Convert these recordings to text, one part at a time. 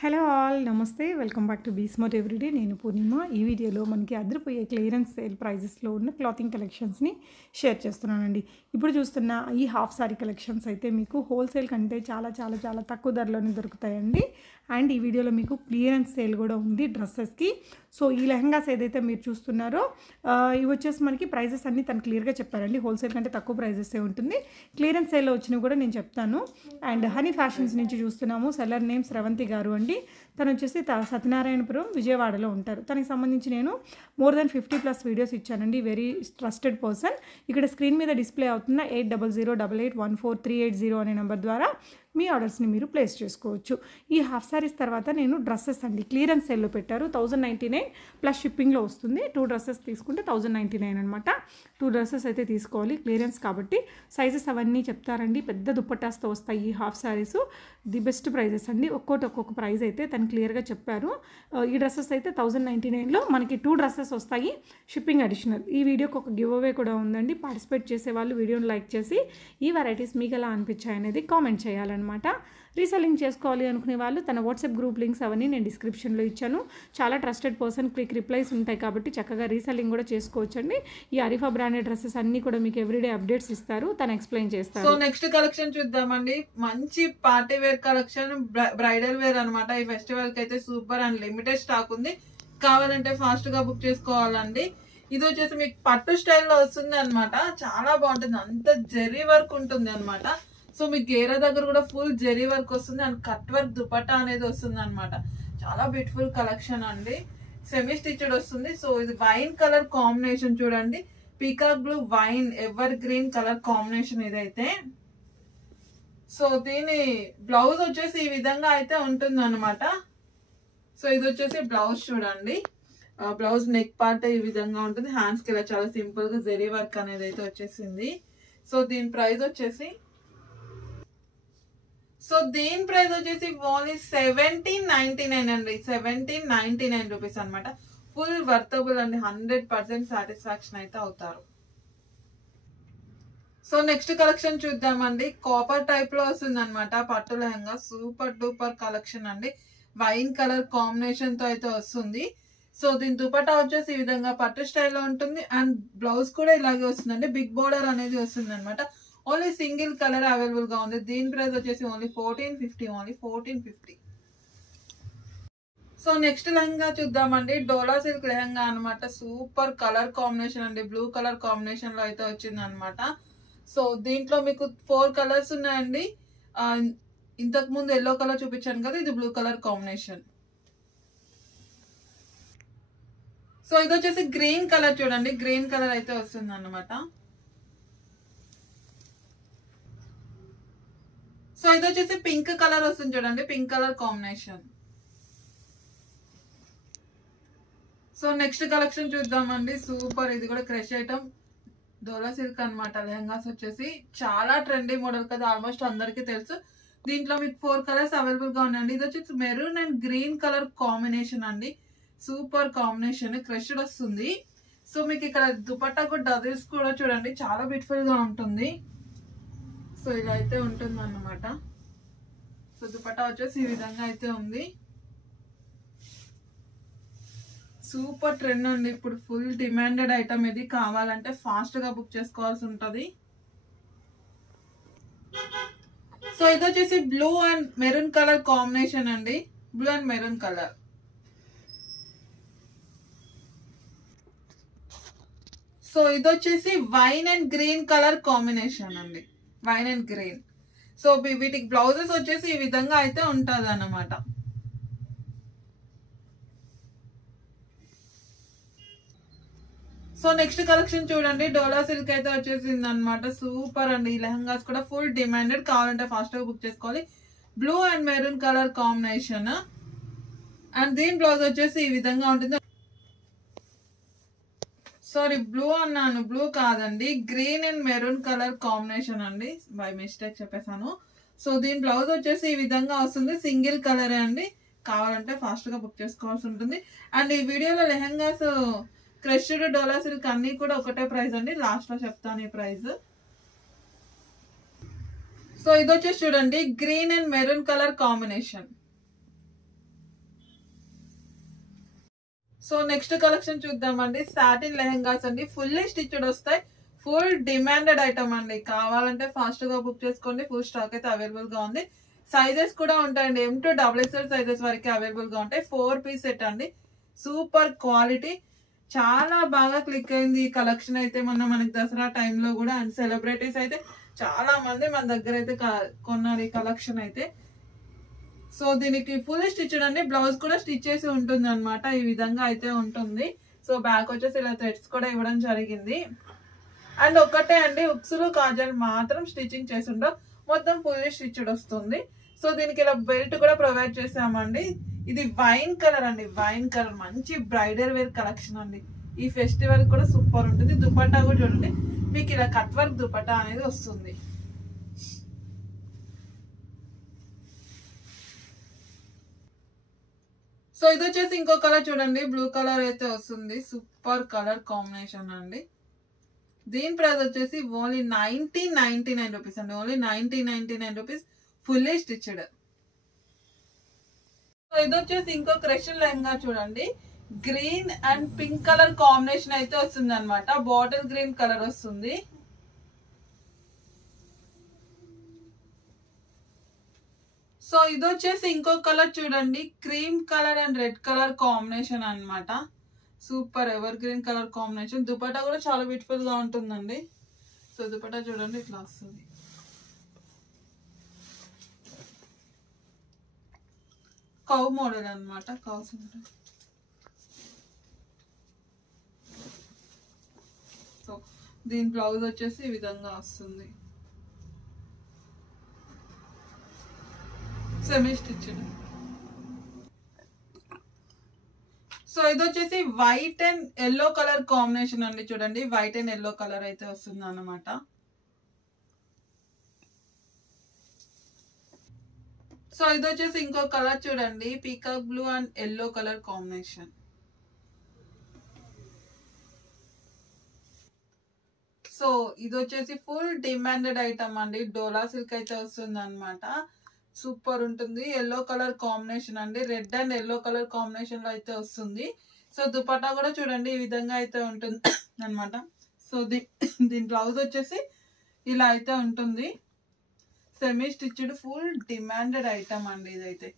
Hello all namaste welcome back to be smart everyday. నేను పూర్ణిమ. ఈ వీడియోలో మనకి అదిరిపోయే క్లియరెన్స్ సేల్ ప్రైజెస్లో ఉన్న క్లాతింగ్ కలెక్షన్స్ని షేర్ చేస్తున్నానండి. ఇప్పుడు చూస్తున్న ఈ హాఫ్ సారీ కలెక్షన్స్ అయితే మీకు హోల్సేల్ కంటే చాలా చాలా చాలా తక్కువ ధరలోనే దొరుకుతాయండి. అండ్ ఈ వీడియోలో మీకు క్లియరెన్స్ సేల్ కూడా ఉంది డ్రెస్సెస్కి. సో ఈ లెహంగాస్ ఏదైతే మీరు చూస్తున్నారో ఇవి వచ్చేసి మనకి ప్రైజెస్ అన్నీ తను క్లియర్గా చెప్పారండి. హోల్సేల్ కంటే తక్కువ ప్రైజెసే ఉంటుంది. క్లియరెన్స్ సేల్లో వచ్చినవి కూడా నేను చెప్తాను. అండ్ హనీ ఫ్యాషన్స్ నుంచి చూస్తున్నాము. సెల్లర్ నేమ్ శ్రవంతి గారు అండి. తను వచ్చేసి సత్యనారాయణపురం విజయవాడలో ఉంటారు. తనకి సంబంధించి నేను మోర్ దెన్ 50+ వీడియోస్ ఇచ్చానండి. Very trusted person. ఇక్కడ స్క్రీన్ మీద డిస్ప్లే అవుతున్న 8008814380 అనే నెంబర్ ద్వారా మీ ఆర్డర్స్ని మీరు ప్లేస్ చేసుకోవచ్చు. ఈ హాఫ్ సారీస్ తర్వాత నేను డ్రెస్సెస్ అండి క్లియరెన్స్ సేల్లో పెట్టారు. 1099 ప్లస్ షిప్పింగ్లో వస్తుంది. 2 డ్రెస్సెస్ తీసుకుంటే 1099 అనమాట. 2 డ్రెస్సెస్ అయితే తీసుకోవాలి క్లియరెన్స్ కాబట్టి. సైజెస్ అవన్నీ చెప్తారండి. పెద్ద దుప్పటాస్తో వస్తాయి ఈ half saris. The best prices అండి. ఒక్కొక్క ప్రైస్ అయితే తను క్లియర్గా చెప్పారు. ఈ డ్రెస్సెస్ అయితే 1099లో మనకి 2 డ్రెస్సెస్ వస్తాయి, షిప్పింగ్ అడిషనల్. ఈ వీడియోకి ఒక గివ్ అవే కూడా ఉందండి. పార్టిసిపేట్ చేసే వాళ్ళు వీడియోని లైక్ చేసి ఈ వెరైటీస్ మీకు ఎలా అనిపించాయి అనేది కామెంట్ చేయాలన్నమాట. రీసెల్లింగ్ చేసుకోవాలి అనుకునే వాళ్ళు తన వాట్సాప్ గ్రూప్ లింక్స్ అవన్నీ నేను డిస్క్రిప్షన్లో ఇచ్చాను. చాలా ట్రస్టెడ్ పర్సన్, క్విక్ రిప్లైస్ ఉంటాయి కాబట్టి చక్కగా రీసెల్లింగ్ కూడా చేసుకోవచ్చండి. ఈ అరిఫా బ్రాండెడ్ డ్రెస్సెస్ అన్నీ కూడా మీకు ఎవ్రీడే అప్డేట్స్ ఇస్తారు, తను ఎక్స్ప్లెయిన్ చేస్తారు. సో నెక్స్ట్ కలెక్షన్ చూద్దామండి. మంచి party wear collection, bridal wear అనమాట. ఈ ఫెస్టివల్ కి అయితే సూపర్ అండ్ లిమిటెడ్ స్టాక్ ఉంది. కావాలంటే ఫాస్ట్ గా బుక్ చేసుకోవాలండి. ఇది వచ్చేసి మీకు పట్టు స్టైల్లో వస్తుంది అనమాట. చాలా బాగుంటుంది. అంత జెరీ వర్క్ ఉంటుంది అనమాట. సో మీకు గేరా దగ్గర కూడా ఫుల్ జెరీ వర్క్ వస్తుంది అండ్ కట్ వర్క్ దుపట్టా అనేది వస్తుంది అనమాట. చాలా బ్యూటిఫుల్ కలెక్షన్ అండి. సెమీ స్టిచ్డ్ వస్తుంది. సో ఇది వైన్ కలర్ కాంబినేషన్ చూడండి. Peacock blue wine ever green colour combination ఇదైతే. సో దీని బ్లౌజ్ వచ్చేసి ఈ విధంగా అయితే ఉంటుంది అనమాట. సో ఇది వచ్చేసి బ్లౌజ్ చూడండి. బ్లౌజ్ నెక్ పార్ట్ ఈ విధంగా ఉంటుంది. హ్యాండ్స్ కి ఇలా చాలా సింపుల్ గా జెరీ వర్క్ అనేది అయితే వచ్చేసింది. సో దీని ప్రైస్ వచ్చేసి ఓన్లీ 1799 అండి. 1799 రూపీస్ అనమాట. ఫుల్ వర్తబుల్ అండి. 100% సాటిస్ఫాక్షన్ అయితే అవుతారు. సో నెక్స్ట్ కలెక్షన్ చూద్దామండి. కాపర్ టైప్ లో వస్తుంది అనమాట. పట్టు లెహంగా సూపర్ డూపర్ కలెక్షన్ అండి. వైన్ కలర్ కాంబినేషన్ తో అయితే వస్తుంది. సో దీని దుపట్టా వచ్చేసి ఈ విధంగా పట్టు స్టైల్లో ఉంటుంది అండ్ బ్లౌజ్ కూడా ఇలాగే వస్తుందండి. బిగ్ బోర్డర్ అనేది వస్తుంది అనమాట. ఓన్లీ సింగిల్ కలర్ అవైలబుల్ గా ఉంది. దీని ప్రైస్ వచ్చేసి ఓన్లీ 1450. సో నెక్స్ట్ లెహంగా చూద్దామండి. డోలా సిల్క్ లెహంగా అనమాట. సూపర్ కలర్ కాంబినేషన్ అండి. బ్లూ కలర్ కాంబినేషన్ లో అయితే వచ్చింది అనమాట. సో దీంట్లో మీకు 4 కలర్స్ ఉన్నాయండి. ఇంతకు ముందు ఎల్లో కలర్ చూపించాను కదా, ఇది బ్లూ కలర్ కాంబినేషన్. సో ఇది వచ్చేసి గ్రీన్ కలర్ చూడండి. గ్రీన్ కలర్ అయితే వస్తుంది అనమాట. సో ఇది వచ్చేసి పింక్ కలర్ వస్తుంది చూడండి. Pink colour combination. So next collection చూద్దామండి. సూపర్, ఇది కూడా క్రష్ ఐటమ్. డోలా సిల్క్ అనమాట. లెహంగాస్ వచ్చేసి చాలా ట్రెండీ మోడల్ కదా, ఆల్మోస్ట్ అందరికి తెలుసు. దీంట్లో మీకు 4 కలర్స్ అవైలబుల్ గా ఉన్నాయండి. ఇది వచ్చేసి maroon and green colour combination అండి. సూపర్ కాంబినేషన్, క్రష్డ్ వస్తుంది. సో మీకు ఇక్కడ దుపట్టా కూడా డజిల్స్ కూడా చూడండి, చాలా బ్యూటిఫుల్ గా ఉంటుంది. సో ఇలా అయితే ఉంటుంది అన్నమాట. సో దుపట్టా వచ్చేసి ఈ విధంగా అయితే ఉంది. సూపర్ ట్రెండ్ అండి. ఇప్పుడు ఫుల్ డిమాండెడ్ ఐటమ్ ఇది. కావాలంటే ఫాస్ట్ గా బుక్ చేసుకోవాల్సి ఉంటది. సో ఇది వచ్చేసి blue and maroon colour combination అండి. Blue and maroon colour. So ఇది వచ్చేసి wine and green colour combination అండి. Wine and green. సో వీటికి బ్లౌజెస్ వచ్చేసి ఈ విధంగా అయితే ఉంటది అన్నమాట. సో నెక్స్ట్ కలెక్షన్ చూడండి. డోలా సిల్క్ అయితే వచ్చేసింది అనమాట. సూపర్ అండి. ఈ లెహంగాస్ కూడా ఫుల్ డిమాండెడ్. కావాలంటే ఫాస్ట్ గా బుక్ చేసుకోవాలి. Blue and maroon colour combination and దీని బ్లౌజ్ వచ్చేసి ఈ విధంగా ఉంటుంది. సారీ, బ్లూ అన్నాను, బ్లూ కాదండి. Green and maroon colour combination అండి. బై మిస్టేక్ చెప్పేశాను. సో దీని బ్లౌజ్ వచ్చేసి ఈ విధంగా వస్తుంది. సింగిల్ కలరే అండి. కావాలంటే ఫాస్ట్ గా బుక్ చేసుకోవాల్సి ఉంటుంది. అండ్ ఈ వీడియోలో లెహంగాస్ క్రష్డ్ డోలా సిల్క్ అన్ని కూడా ఒకటే ప్రైస్ అండి. లాస్ట్ లో చెప్తాను ఈ ప్రైస్. సో ఇది వచ్చేసి చూడండి green and maroon colour combination. So next collection చూద్దామండి. సాటిన్ లెహెంగాస్ అండి, ఫుల్లీ స్టిచ్డ్ వస్తాయి. ఫుల్ డిమాండెడ్ ఐటమ్ అండి. కావాలంటే ఫాస్ట్ గా బుక్ చేసుకోండి. ఫుల్ స్టాక్ అయితే అవైలబుల్ గా ఉంది. సైజెస్ కూడా ఉంటాయండి. M2 XXL సైజెస్ వరకు అవైలబుల్ గా ఉంటాయి. 4 పీస్ సెట్ అండి. సూపర్ క్వాలిటీ, చాలా బాగా క్లిక్ అయింది ఈ కలెక్షన్ అయితే మనకి దసరా టైంలో కూడా. అండ్ సెలబ్రిటీస్ అయితే చాలా మంది మన దగ్గర అయితే కొన్నారు ఈ కలెక్షన్ అయితే. సో దీనికి ఫుల్ స్టిచ్డ్ అండి. బ్లౌజ్ కూడా స్టిచ్ చేసి ఉంటుంది అనమాట. ఈ విధంగా అయితే ఉంటుంది. సో బ్యాక్ వచ్చేసి ఇలా థ్రెడ్స్ కూడా ఇవ్వడం జరిగింది. అండ్ ఒక్కటే అండి, ఉక్సులు కాజల్ మాత్రం స్టిచ్చింగ్ చేసి ఉండవు, మొత్తం ఫుల్లీ స్టిచ్డ్ వస్తుంది. సో దీనికి ఇలా బెల్ట్ కూడా ప్రొవైడ్ చేసామండి. ఇది వైన్ కలర్ అండి, వైన్ కలర్ మంచి బ్రైడల్ వేర్ కలెక్షన్ అండి. ఈ ఫెస్టివల్ కూడా సూపర్ ఉంటుంది. దుపట్టా కూడా చూడండి, మీకు ఇలా కట్ వర్క్ దుపట్టా అనేది వస్తుంది. సో ఇది వచ్చేసి ఇంకో కలర్ చూడండి, బ్లూ కలర్ అయితే వస్తుంది. సూపర్ కలర్ కాంబినేషన్ అండి. దీని ప్రైస్ వచ్చేసి ఓన్లీ 1999 రూపీస్ అండి. Only 1999 rupees, fully stitched. So ఇది వచ్చేసి ఇంకో క్రష్ లెహంగా చూడండి, green and pink colour combination అయితే వస్తుంది అనమాట. బాటిల్ గ్రీన్ కలర్ వస్తుంది. సో ఇది వచ్చేసి ఇంకో కలర్ చూడండి, cream colour and red colour combination అన్నమాట. Super evergreen colour combination. Dupatta కూడా చాలా బ్యూటిఫుల్ గా ఉంటుందండి. సో దుపట్టా చూడండి ఇట్లా వస్తుంది. కౌ మోడల్ అన్నమాట, కౌస్ ఉంటాయి. సో దీని బ్లౌజ్ వచ్చేసి ఈ విధంగా వస్తుంది, సెమీ స్టిచ్డ్. సో ఇది వచ్చేసి white and yellow colour combination అండి. చూడండి వైట్ అండ్ ఎల్లో కలర్ అయితే వస్తుంది అన్నమాట. సో ఇది వచ్చేసి ఇంకో కలర్ చూడండి, peacock blue and yellow colour combination. So ఇది వచ్చేసి ఫుల్ డిమాండెడ్ ఐటమ్ అండి. డోలా సిల్క్ అయితే వస్తుంది అనమాట. సూపర్ ఉంటుంది. ఎల్లో కలర్ కాంబినేషన్ అండి, red and yellow colour combination లో అయితే వస్తుంది. సో దుపట్టా కూడా చూడండి ఈ విధంగా అయితే ఉంటుంది అనమాట. సో దీని బ్లౌజ్ వచ్చేసి ఇలా అయితే ఉంటుంది, semi stitched. Full demanded item అండి ఇదైతే.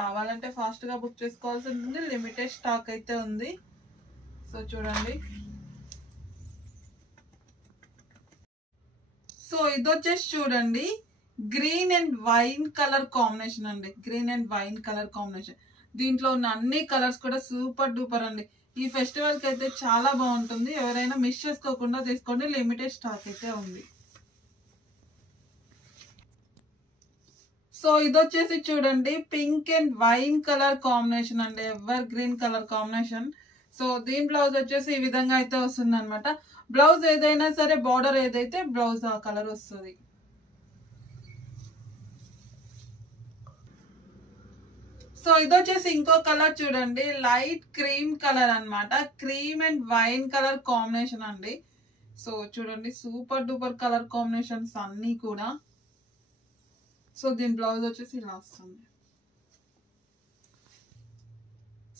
కావాలంటే ఫాస్ట్ గా బుక్ చేసుకోవాల్సి ఉంటుంది. లిమిటెడ్ స్టాక్ అయితే ఉంది. సో చూడండి. సో ఇది వచ్చేసి చూడండి, green and wine colour combination అండి. Green and wine colour combination. దీంట్లో ఉన్న అన్ని కలర్స్ కూడా సూపర్ డూపర్ అండి. ఈ ఫెస్టివల్ కి అయితే చాలా బాగుంటుంది. ఎవరైనా మిస్ చేసుకోకుండా తీసుకోండి, లిమిటెడ్ స్టాక్ అయితే ఉంది. సో ఇది వచ్చేసి చూడండి, pink and wine colour combination అండి, evergreen colour combination. So దీని బ్లౌజ్ వచ్చేసి ఈ విధంగా అయితే వస్తుంది అనమాట. బ్లౌజ్ ఏదైనా సరే బార్డర్ ఏదైతే బ్లౌజ్ ఆ కలర్ వస్తుంది. సో ఇది వచ్చేసి ఇంకో కలర్ చూడండి, లైట్ క్రీమ్ కలర్ అన్నమాట. Cream and wine colour combination అండి. సో చూడండి సూపర్ డూపర్ కలర్ కాంబినేషన్స్ అన్ని కూడా. సో దీని బ్లౌజ్ వచ్చేసి ఇలా వస్తుంది.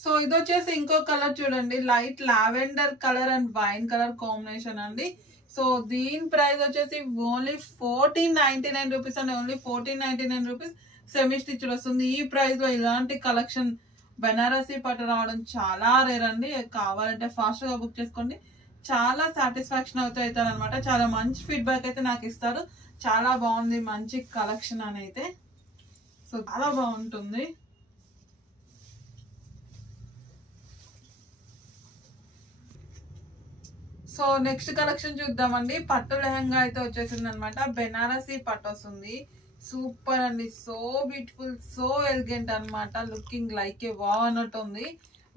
సో ఇది వచ్చేసి ఇంకో కలర్ చూడండి, light lavender colour and wine colour combination అండి. సో దీని ప్రైస్ వచ్చేసి ఓన్లీ 1499 రూపీస్ అండి. ఓన్లీ 1499 రూపీస్, సెమీ స్టిచ్డ్ వస్తుంది. ఈ ప్రైస్ లో ఇలాంటి కలెక్షన్ బనారసి పట్టు రావడం చాలా రేర్ అండి. కావాలంటే ఫాస్ట్ గా బుక్ చేసుకోండి. చాలా సాటిస్ఫాక్షన్ అవుతారు అనమాట. చాలా మంచి ఫీడ్బ్యాక్ అయితే నాకు ఇస్తారు. చాలా బాగుంది, మంచి కలెక్షన్ అని అయితే. సో చాలా బాగుంటుంది. సో నెక్స్ట్ కలెక్షన్ చూద్దామండి. పట్టు లెహంగా అయితే వచ్చేసింది అనమాట. బెనారసి పట్టు వస్తుంది. సూపర్ అండి, సో బ్యూటిఫుల్, సో ఎలిగెంట్ అనమాట. లుకింగ్ లైక్ ఏ వావ్ అన్నట్టు ఉంది.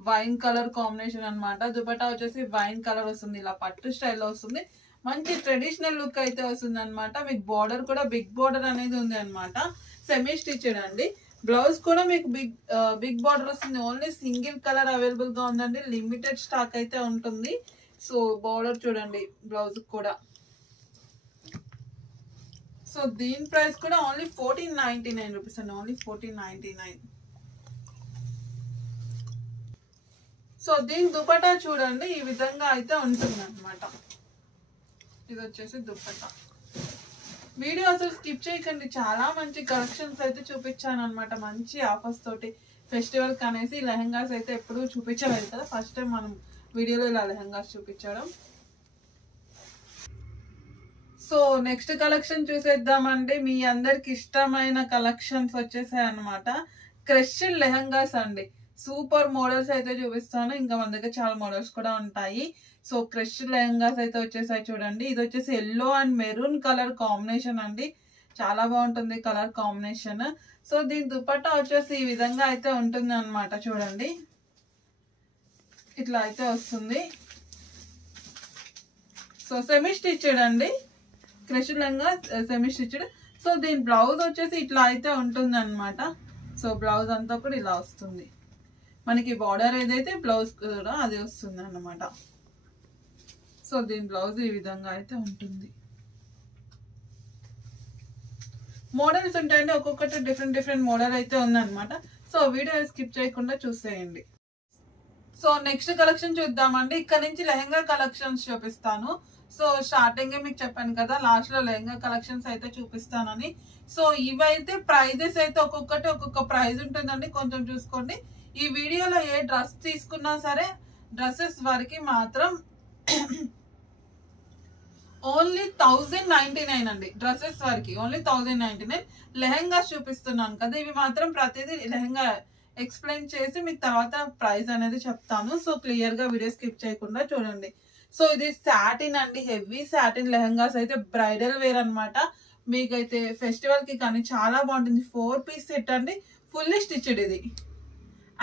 వైన్ కలర్ కాంబినేషన్ అనమాట. దుపట్టా వచ్చేసి వైన్ కలర్ వస్తుంది, ఇలా పట్టు స్టైల్లో వస్తుంది. మంచి ట్రెడిషనల్ లుక్ అయితే వస్తుంది అనమాట. మీకు బార్డర్ కూడా బిగ్ బార్డర్ అనేది ఉంది అనమాట. సెమీ స్టిచ్డ్ అండి. బ్లౌజ్ కూడా మీకు బిగ్ బార్డర్ వస్తుంది. ఓన్లీ సింగిల్ కలర్ అవైలబుల్ గా ఉందండి. లిమిటెడ్ స్టాక్ అయితే ఉంటుంది. సో బార్డర్ చూడండి బ్లౌజ్ కూడా. సో దీని ప్రైస్ కూడా ఓన్లీ 1499 రూపీస్ అండి. ఓన్లీ 1499. సో దీని దుపట్టా చూడండి ఈ విధంగా అయితే ఉంటుంది అనమాట. ఇది వచ్చేసి దుపట్టా. వీడియో అసలు స్కిప్ చేయకండి, చాలా మంచి కలెక్షన్స్ అయితే చూపించాను అనమాట, మంచి ఆఫర్స్ తోటి. ఫెస్టివల్ కనేసి లెహంగాస్ అయితే ఎప్పుడు చూపించలేదు కదా, ఫస్ట్ టైం మనం వీడియోలో ఇలా లెహంగాస్ చూపించడం. సో నెక్స్ట్ కలెక్షన్ చూసేద్దామండి. మీ అందరికి ఇష్టమైన కలెక్షన్స్ వచ్చేసాయి అనమాట. క్రష్డ్ లెహంగాస్ అండి, సూపర్ మోడల్స్ అయితే చూపిస్తాను. ఇంకా మన దగ్గర చాలా మోడల్స్ కూడా ఉంటాయి. సో క్రష్డ్ లెహంగాస్ అయితే వచ్చేసాయి చూడండి. ఇది వచ్చేసి yellow and maroon colour combination అండి, చాలా బాగుంటుంది కలర్ కాంబినేషన్. సో దీని దుపట్టా వచ్చేసి ఈ విధంగా అయితే ఉంటుంది అనమాట. చూడండి ఇట్లా అయితే వస్తుంది. సో సెమీ స్టిచ్డ్ అండి, crushed lehenga semi stitched. So దీని బ్లౌజ్ వచ్చేసి ఇట్లా అయితే ఉంటుంది అనమాట. సో బ్లౌజ్ అంతా కూడా ఇలా వస్తుంది మనకి, బార్డర్ ఏదైతే బ్లౌజ్ కూడా అది వస్తుంది అన్నమాట. సో దీని బ్లౌజ్ ఈ విధంగా అయితే ఉంటుంది. మోడల్స్ ఉంటాయండి, ఒక్కొక్కటి డిఫరెంట్ మోడల్ అయితే ఉందన్నమాట. సో వీడియో స్కిప్ చేయకుండా చూసేయండి. సో నెక్స్ట్ కలెక్షన్ చూద్దామండి. ఇక్కడ నుంచి లెహంగా కలెక్షన్స్ చూపిస్తాను. సో స్టార్టింగ్ మీకు చెప్పాను కదా లాస్ట్ లో లెహంగా కలెక్షన్స్ అయితే చూపిస్తానని. సో ఇవైతే ప్రైజెస్ అయితే ఒక్కొక్కటి ఒక్కొక్క ప్రైజ్ ఉంటుందండి, కొంచెం చూసుకోండి. ఈ వీడియోలో ఏ డ్రెస్ తీసుకున్నా సరే డ్రెస్సెస్ వరకు మాత్రం ఓన్లీ 1099 అండి. డ్రెస్సెస్ వరకు ఓన్లీ 1099. లెహంగాస్ చూపిస్తున్నాను కదా, ఇవి మాత్రం ప్రతిదీ లెహంగా ఎక్స్ప్లెయిన్ చేసి మీకు తర్వాత ప్రైస్ అనేది చెప్తాను. సో క్లియర్ గా వీడియో స్కిప్ చేయకుండా చూడండి. సో ఇది సాటిన్ అండి, హెవీ సాటిన్ లెహంగాస్ అయితే బ్రైడల్ వేర్ అనమాట. మీకైతే ఫెస్టివల్ కి కానీ చాలా బాగుంటుంది. 4 పీస్ సెట్ అండి, ఫుల్లీ స్టిచ్డ్ ఇది.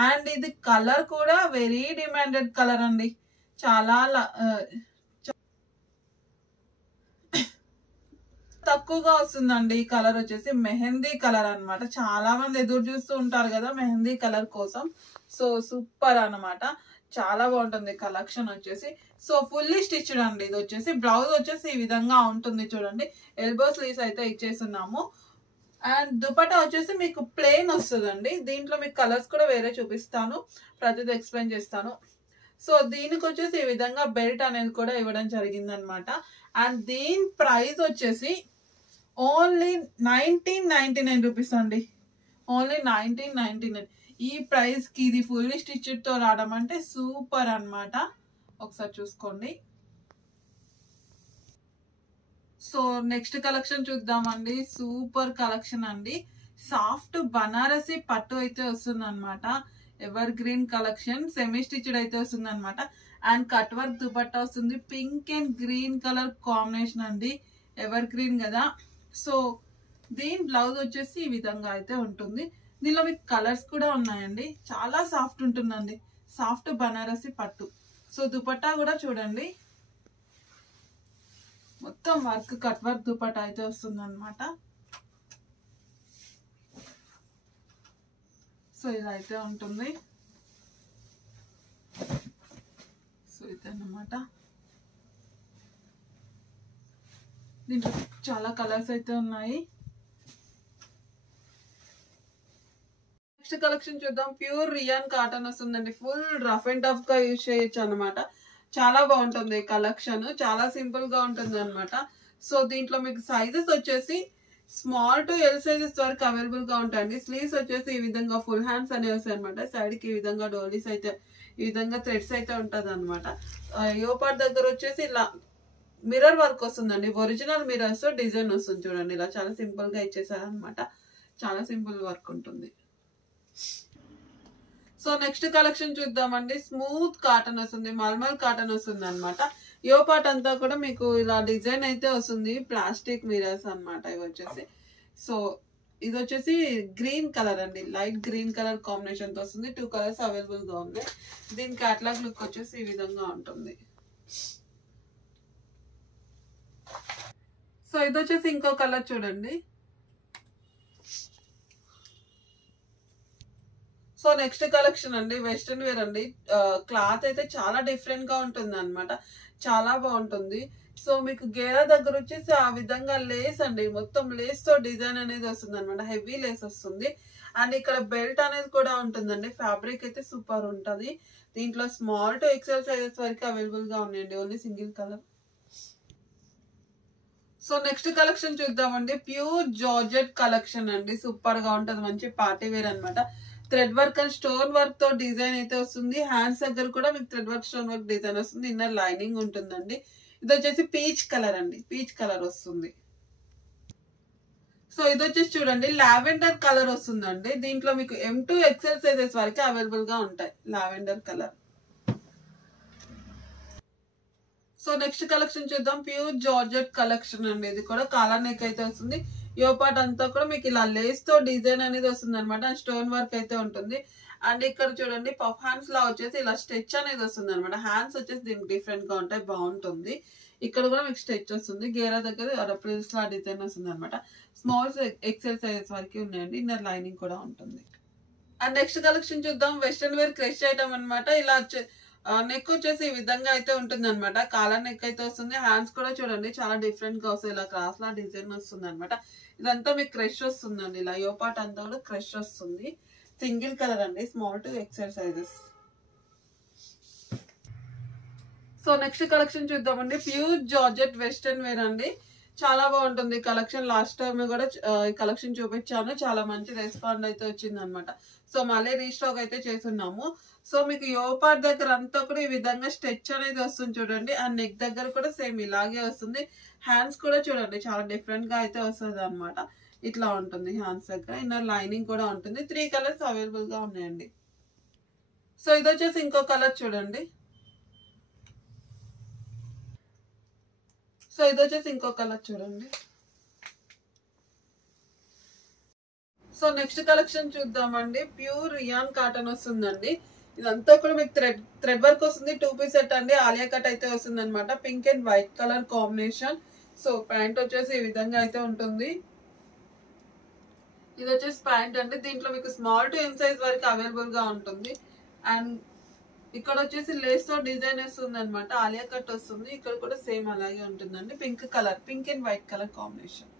అండ్ ఇది కలర్ కూడా వెరీ డిమాండెడ్ కలర్ అండి, చాలా తక్కువగా వస్తుందండి. ఈ కలర్ వచ్చేసి మెహందీ కలర్ అన్నమాట. చాలా మంది ఎదురు చూస్తూ ఉంటారు కదా మెహందీ కలర్ కోసం. సో సూపర్ అన్నమాట, చాలా బాగుంటుంది కలెక్షన్ వచ్చేసి. సో ఫుల్లీ స్టిచ్డ్ అండి. ఇది వచ్చేసి బ్లౌజ్ వచ్చేసి ఈ విధంగా ఉంటుంది చూడండి, ఎల్బో స్లీవ్స్ అయితే ఇచ్చేస్తున్నాము. అండ్ దుపట్టా వచ్చేసి మీకు ప్లెయిన్ వస్తుందండి. దీంట్లో మీకు కలర్స్ కూడా వేరే చూపిస్తాను, ప్రతిదీ ఎక్స్ప్లెయిన్ చేస్తాను. సో దీనికి వచ్చేసి ఈ విధంగా బెల్ట్ అనేది కూడా ఇవ్వడం జరిగింది అనమాట. అండ్ దీని ప్రైస్ వచ్చేసి ఓన్లీ 1999 రూపీస్ అండి, ఓన్లీ 1999. ఈ ప్రైస్ కి ఇది ఫుల్లీ స్టిచ్డ్ తో రావడం అంటే సూపర్ అన్నమాట. ఒకసారి చూసుకోండి. సో నెక్స్ట్ కలెక్షన్ చూద్దామండి. సూపర్ కలెక్షన్ అండి, సాఫ్ట్ బనారసి పట్టు అయితే వస్తుంది అనమాట. Ever green collection, semi stitched అయితే వస్తుంది అనమాట. అండ్ కట్ వర్క్ దుపట్టా వస్తుంది, pink and green colour combination అండి, ఎవర్ గ్రీన్ కదా. సో దీని బ్లౌజ్ వచ్చేసి ఈ విధంగా అయితే ఉంటుంది. దీనిలో మీకు కలర్స్ కూడా ఉన్నాయండి, చాలా సాఫ్ట్ ఉంటుందండి, సాఫ్ట్ బనారసి పట్టు. సో దుపట్టా కూడా చూడండి, మొత్తం వర్క్ కట్ వర్క్ దుపట్టా అయితే వస్తుంది అనమాట. సో ఇలా అయితే ఉంటుంది. సో ఇదన్నమాట. దీంట్లో చాలా కలర్స్ అయితే ఉన్నాయి. నెక్స్ట్ కలెక్షన్ చూద్దాం. ప్యూర్ రియాన్ కాటన్ వస్తుందండి, ఫుల్ రఫ్ అండ్ టఫ్ గా యూజ్ చేయొచ్చు అనమాట. చాలా బాగుంటుంది కలెక్షన్, చాలా సింపుల్ గా ఉంటుంది అనమాట. సో దీంట్లో మీకు సైజెస్ వచ్చేసి స్మాల్ టు ఎల్ సైజెస్ వరకు అవైలబుల్ గా ఉంటాయండి. స్లీవ్స్ వచ్చేసి ఈ విధంగా ఫుల్ హ్యాండ్స్ అనేవి వస్తాయి అనమాట. సైడ్ కి ఈ విధంగా డోలీస్ అయితే ఈ విధంగా థ్రెడ్స్ అయితే ఉంటది అనమాట. యోపాట్ దగ్గర వచ్చేసి ఇలా మిర్రర్ వర్క్ వస్తుందండి, ఒరిజినల్ మిర్రర్స్ డిజైన్ వస్తుంది చూడండి. ఇలా చాలా సింపుల్ గా ఇచ్చేసారు అనమాట, చాలా సింపుల్ వర్క్ ఉంటుంది. సో నెక్స్ట్ కలెక్షన్ చూద్దామండి. స్మూత్ కాటన్ వస్తుంది, మల్మల్ కాటన్ వస్తుంది అనమాట. యో పార్ట్ అంతా కూడా మీకు ఇలా డిజైన్ అయితే వస్తుంది, ప్లాస్టిక్ మిరర్స్ అనమాట ఇవి వచ్చేసి. సో ఇది వచ్చేసి గ్రీన్ కలర్ అండి, లైట్ గ్రీన్ కలర్ కాంబినేషన్ తో వస్తుంది. 2 కలర్స్ అవైలబుల్ గా ఉంది. దీని క్యాటలాగ్ లుక్ వచ్చేసి ఈ విధంగా ఉంటుంది. సో ఇది వచ్చేసి ఇంకో కలర్ చూడండి. సో నెక్స్ట్ కలెక్షన్ అండి, వెస్ట్రన్ వేర్ అండి. క్లాత్ అయితే చాలా డిఫరెంట్ గా ఉంటుంది అనమాట, చాలా బాగుంటుంది. సో మీకు గేరా దగ్గర వచ్చేసి ఆ విధంగా లేస్ అండి, మొత్తం లేస్ తో డిజైన్ అనేది వస్తుంది అనమాట, హెవీ లేస్ వస్తుంది. అండ్ ఇక్కడ బెల్ట్ అనేది కూడా ఉంటుందండి. ఫ్యాబ్రిక్ అయితే సూపర్ ఉంటది. దీంట్లో స్మాల్ టు ఎక్సెల్ సైజెస్ వరకు అవైలబుల్ గా ఉన్నాయండి. Only single colour. So next collection చూద్దామండి. ప్యూర్ జార్జెట్ కలెక్షన్ అండి. సూపర్ గా ఉంటది. మంచి పార్టీ వేర్ అనమాట. Thread work and stone work తో డిజైన్ అయితే వస్తుంది. హ్యాండ్స్ దగ్గర కూడా మీకు thread work stone work design వస్తుంది. ఇన్నర్ లైనింగ్ ఉంటుందండి. ఇది వచ్చేసి పీచ్ కలర్ అండి. పీచ్ కలర్ వస్తుంది. సో ఇది వచ్చేసి చూడండి లావెండర్ కలర్ వస్తుందండి. దీంట్లో మీకు M2 XL సైజెస్ వరకు అవైలబుల్ గా ఉంటాయి. Lavender colour. So next collection చూద్దాం. ప్యూర్ జార్జెట్ కలెక్షన్ అండి. ఇది కూడా కాలర్ నెక్ అయితే వస్తుంది. యోపాట్ అంతా కూడా మీకు ఇలా లేస్ తో డిజైన్ అనేది వస్తుంది అనమాట. స్టోన్ వర్క్ అయితే ఉంటుంది. అండ్ ఇక్కడ చూడండి పఫ్ హ్యాండ్స్ లా వచ్చేసి ఇలా స్టెచ్ అనేది వస్తుంది అనమాట. హ్యాండ్స్ వచ్చేసి దీనికి డిఫరెంట్ గా ఉంటాయి. బాగుంటుంది. ఇక్కడ కూడా మీకు స్టెచ్ వస్తుంది. గేరా దగ్గర ప్రిల్స్ లా డిజైన్ వస్తుంది అనమాట. స్మాల్ ఎక్సెల్ సైజెస్ వరకు ఉన్నాయండి. ఇన్నర్ లైనింగ్ కూడా ఉంటుంది. అండ్ నెక్స్ట్ కలెక్షన్ చూద్దాం. వెస్ట్రన్ వేర్ క్రష్ ఐటమ్ అనమాట. ఇలా నెక్ వచ్చేసి ఈ విధంగా అయితే ఉంటుంది అనమాట. కాలర్ నెక్ అయితే వస్తుంది. హ్యాండ్స్ కూడా చూడండి చాలా డిఫరెంట్ గా వస్తాయి. ఇలా క్రాస్ లా డిజైన్ వస్తుంది అనమాట. ఇదంతా మీకు క్రష్ వస్తుందండి. ఇలా యోపాట్ అంతా కూడా క్రష్ వస్తుంది. సింగిల్ కలర్ అండి. Small to XL sizes. So next collection చూద్దామండి. ప్యూర్ జార్జెట్ వెస్టర్న్ వేర్ అండి. చాలా బాగుంటుంది కలెక్షన్. లాస్ట్ టైం కూడా ఈ కలెక్షన్ చూపించాను. చాలా మంచి రెస్పాండ్ అయితే వచ్చింది అనమాట. సో మళ్ళీ రీస్టాక్ అయితే చేస్తున్నాము. సో మీకు యోపాట్ దగ్గర అంతా కూడా ఈ విధంగా స్టెచ్ అనేది వస్తుంది చూడండి. అండ్ నెక్ దగ్గర కూడా సేమ్ ఇలాగే వస్తుంది. హ్యాండ్స్ కూడా చూడండి చాలా డిఫరెంట్ గా అయితే వస్తుంది అనమాట. ఇట్లా ఉంటుంది హ్యాండ్స్ దగ్గర. ఇన్నర్ లైనింగ్ కూడా ఉంటుంది. 3 కలర్స్ అవైలబుల్ గా ఉన్నాయండి. సో ఇది వచ్చేసి ఇంకో కలర్ చూడండి. సో ఇది వచ్చేసి ఇంకో కలర్ చూడండి. సో నెక్స్ట్ కలెక్షన్ చూద్దామండి. ప్యూర్ రియాన్ కాటన్ వస్తుందండి. ఇదంతా కూడా మీకు థ్రెడ్ వర్క్ వస్తుంది. 2 పీస్ సెట్ అండి. ఆలియా కట్ అయితే వస్తుంది అనమాట. Pink and white colour combination. So pant వచ్చేసి ఈ విధంగా అయితే ఉంటుంది. ఇది వచ్చేసి ప్యాంట్ అండి. దీంట్లో మీకు స్మాల్ టు M సైజ్ వరకు అవైలబుల్ గా ఉంటుంది. అండ్ ఇక్కడ వచ్చేసి లేస్ తో డిజైన్ వస్తుంది అనమాట. ఆలియా కట్ వస్తుంది. ఇక్కడ కూడా సేమ్ అలాగే ఉంటుందండి. Pink colour, pink and white colour combination.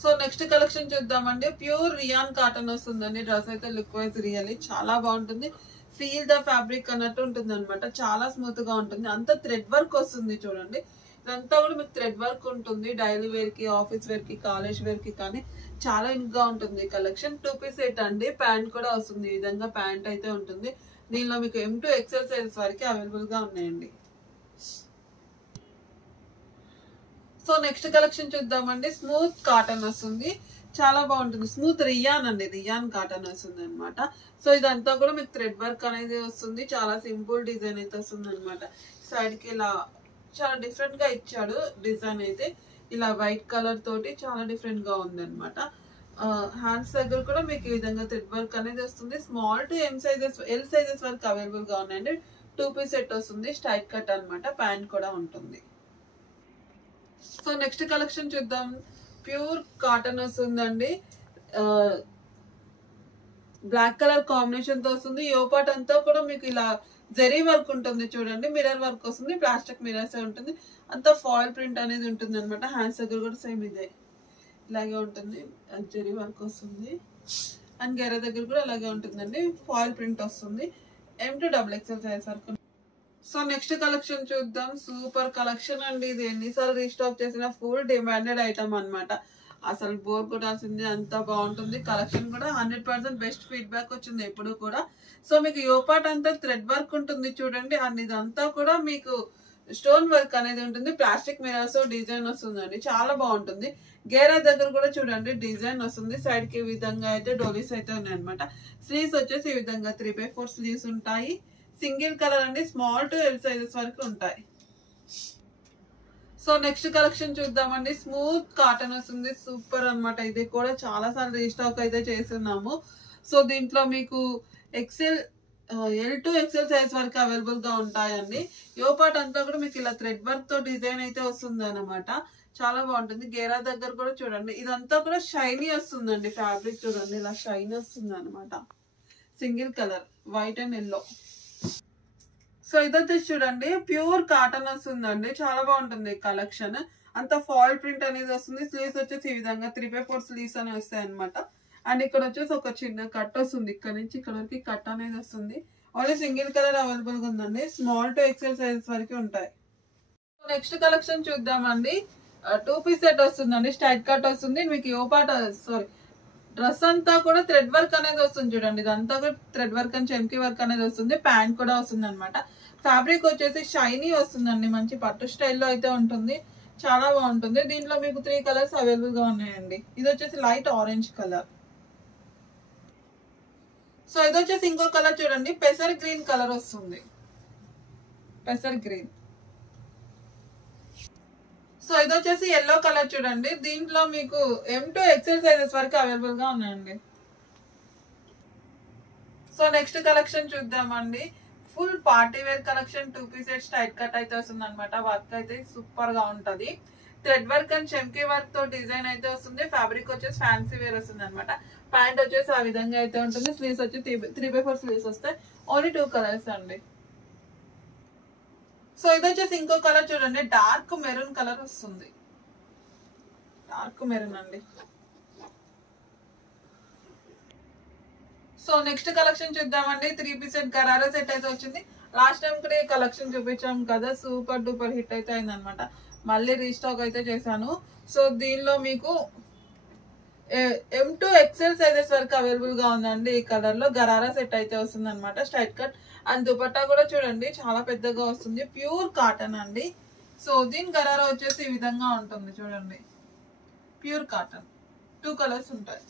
So next collection చూద్దామండి. ప్యూర్ రియాన్ కాటన్ వస్తుందండి. డ్రెస్ అయితే లుక్ వైజ్ రియల్లీ చాలా బాగుంటుంది. ఫీల్ ద ఫ్యాబ్రిక్ అన్నట్టు ఉంటుంది అనమాట. చాలా స్మూత్ గా ఉంటుంది. అంతా థ్రెడ్ వర్క్ వస్తుంది చూడండి. ఇదంతా కూడా మీకు థ్రెడ్ వర్క్ ఉంటుంది. డైలీ వేర్ కి, ఆఫీస్ వేర్ కి, కాలేజ్ వేర్ కి కానీ చాలా యూనిక్ గా ఉంటుంది కలెక్షన్. 2 పీస్ సెట్ అండి. ప్యాంట్ కూడా వస్తుంది. ఈ విధంగా ప్యాంట్ అయితే ఉంటుంది. దీనిలో మీకు M2 XL సైజెస్ వరకు అవైలబుల్ గా ఉన్నాయండి. సో నెక్స్ట్ కలెక్షన్ చూద్దామండి. స్మూత్ కాటన్ వస్తుంది. చాలా బాగుంటుంది. స్మూత్ రియాన్ అండి. రియాన్ కాటన్ వస్తుంది అనమాట. సో ఇదంతా కూడా మీకు థ్రెడ్ వర్క్ అనేది వస్తుంది. చాలా సింపుల్ డిజైన్ అయితే వస్తుంది అనమాట. సైడ్ కి ఇలా చాలా డిఫరెంట్ గా ఇచ్చాడు డిజైన్ అయితే. ఇలా వైట్ కలర్ తోటి చాలా డిఫరెంట్ గా ఉంది అనమాట. హ్యాండ్స్ దగ్గర కూడా మీకు ఈ విధంగా థ్రెడ్ వర్క్ అనేది వస్తుంది. Small to M sizes, L sizes వరకు అవైలబుల్ గా ఉన్నాయండి. 2 పీస్ సెట్ వస్తుంది. స్ట్రైట్ కట్ అనమాట. ప్యాంట్ కూడా ఉంటుంది. సో నెక్స్ట్ కలెక్షన్ చూద్దాం. ప్యూర్ కాటన్ వస్తుందండి. బ్లాక్ కలర్ కాంబినేషన్ తో వస్తుంది. యోపాట్ అంతా కూడా మీకు ఇలా జరీ వర్క్ ఉంటుంది చూడండి. మిర్రర్ వర్క్ వస్తుంది. ప్లాస్టిక్ మిర్రర్స్ ఉంటుంది. అంతా ఫాయిల్ ప్రింట్ అనేది ఉంటుంది అనమాట. హ్యాండ్స్ దగ్గర కూడా సేమ్ ఇదే ఇలాగే ఉంటుంది. జరీ వర్క్ వస్తుంది. అండ్ గెర దగ్గర కూడా అలాగే ఉంటుందండి. ఫాయిల్ ప్రింట్ వస్తుంది. M2 XXL సైజ్ వరకు. సో నెక్స్ట్ కలెక్షన్ చూద్దాం. సూపర్ కలెక్షన్ అండి. ఇది ఎన్నిసార్లు రీస్టాక్ చేసిన ఫుల్ డిమాండెడ్ ఐటమ్ అనమాట. అసలు బోర్ కొట్టాల్సింది. అంత బాగుంటుంది. కలెక్షన్ కూడా 100% బెస్ట్ ఫీడ్బ్యాక్ వచ్చింది ఎప్పుడు కూడా. సో మీకు యోపాట్ అంతా థ్రెడ్ వర్క్ ఉంటుంది చూడండి. అండ్ ఇదంతా కూడా మీకు స్టోన్ వర్క్ అనేది ఉంటుంది. ప్లాస్టిక్ మిరర్స్ డిజైన్ వస్తుందండి. చాలా బాగుంటుంది. గేరా దగ్గర కూడా చూడండి డిజైన్ వస్తుంది. సైడ్ కి ఈ విధంగా అయితే డోలీస్ అయితే ఉన్నాయి అనమాట. స్లీవ్స్ వచ్చేసి ఈ విధంగా 3/4 స్లీవ్స్ ఉంటాయి. సింగిల్ కలర్ అండి. స్మాల్ టు L సైజెస్ వరకు ఉంటాయి. సో నెక్స్ట్ కలెక్షన్ చూద్దామండి. స్మూత్ కాటన్ వస్తుంది. సూపర్ అనమాట. ఇది కూడా చాలా సార్లు రీస్టాక్ అయితే చేస్తున్నాము. సో దీంట్లో మీకు L2 XL సైజ్ వరకు అవైలబుల్ గా ఉంటాయండి. యోపాట్ అంతా కూడా మీకు ఇలా థ్రెడ్ వర్క్ తో డిజైన్ అయితే వస్తుంది అనమాట. చాలా బాగుంటుంది. గేరా దగ్గర కూడా చూడండి. ఇదంతా కూడా షైనీ వస్తుందండి. ఫ్యాబ్రిక్ చూడండి ఇలా షైన్ వస్తుంది అనమాట. Single colour white and yellow. So ఇదైతే చూడండి ప్యూర్ కాటన్ వస్తుందండి. చాలా బాగుంటుంది కలెక్షన్. అంత ఫాయిల్ ప్రింట్ అనేది వస్తుంది. స్లీవ్స్ వచ్చేసి ఈ విధంగా 3/4 స్లీవ్స్ అని వస్తాయి అనమాట. అండ్ ఇక్కడ వచ్చేసి ఒక చిన్న కట్ వస్తుంది, ఇక్కడ నుంచి ఇక్కడ వరకు కట్ అనేది వస్తుంది. ఓన్లీ సింగిల్ కలర్ అవైలబుల్ గా ఉందండి. స్మాల్ టు ఎక్సెల్ సైజెస్ వరకు ఉంటాయి. నెక్స్ట్ కలెక్షన్ చూద్దామండి. 2 పీస్ సెట్ వస్తుందండి. స్ట్రైట్ కట్ వస్తుంది మీకు. డ్రెస్ అంతా కూడా థ్రెడ్ వర్క్ అనేది వస్తుంది చూడండి. ఇదంతా కూడా థ్రెడ్ వర్క్ అండ్ చెమ్కీ వర్క్ అనేది వస్తుంది. ప్యాంట్ కూడా వస్తుంది అనమాట. ఫ్యాబ్రిక్ వచ్చేసి షైనీ వస్తుందండి. మంచి పట్టు స్టైల్లో అయితే ఉంటుంది. చాలా బాగుంటుంది. దీంట్లో మీకు 3 కలర్స్ అవైలబుల్ గా ఉన్నాయండి. ఇది వచ్చేసి లైట్ ఆరెంజ్ కలర్. సో ఇది వచ్చేసి ఇంకో కలర్ చూడండి, పెసర్ గ్రీన్ కలర్ వస్తుంది. పెసర్ గ్రీన్. సో ఇది వచ్చేసి ఎల్లో కలర్ చూడండి. దీంట్లో మీకు M2 XL సైజెస్ వరకు అవైలబుల్ గా ఉన్నాయండి. సో నెక్స్ట్ కలెక్షన్ చూద్దామండి. Full party wear collection 2 piece set straight cut అయితే వస్తుంది అనమాట. వర్క్ అయితే సూపర్ గా ఉంటది. థ్రెడ్ వర్క్ అండ్ చెమ్కీ వర్క్ తో డిజైన్ అయితే వస్తుంది. ఫ్యాబ్రిక్ వచ్చేసి ఫ్యాన్సీ వేర్ వస్తుంది అనమాట. ప్యాంట్ వచ్చేసి ఆ విధంగా అయితే ఉంటుంది. స్లీవ్స్ వచ్చి 3/4 స్లీవ్స్ వస్తాయి. ఓన్లీ 2 కలర్స్ అండి. సో ఇది వచ్చేసి ఇంకో కలర్ చూడండి, డార్క్ మెరూన్ కలర్ వస్తుంది. డార్క్ మెరూన్ అండి. సో నెక్స్ట్ కలెక్షన్ చూద్దామండి. 3 పీస్ సెట్ గరారా సెట్ అయితే వచ్చింది. లాస్ట్ టైం కూడా ఈ కలెక్షన్ చూపించాం కదా, సూపర్ డూపర్ హిట్ అయితే అయింది అనమాట. మళ్ళీ రీస్టాక్ అయితే చేశాను. సో దీనిలో మీకు M2 XL సైజెస్ వరకు అవైలబుల్ గా ఉందండి. ఈ కలర్ లో గరారా సెట్ అయితే వస్తుంది అనమాట. స్ట్రైట్ కట్ అండ్ దుపట్టా కూడా చూడండి చాలా పెద్దగా వస్తుంది. ప్యూర్ కాటన్ అండి. సో దీని గరారా వచ్చేసి ఈ విధంగా ఉంటుంది చూడండి. Pure cotton. 2 కలర్స్ ఉంటాయి.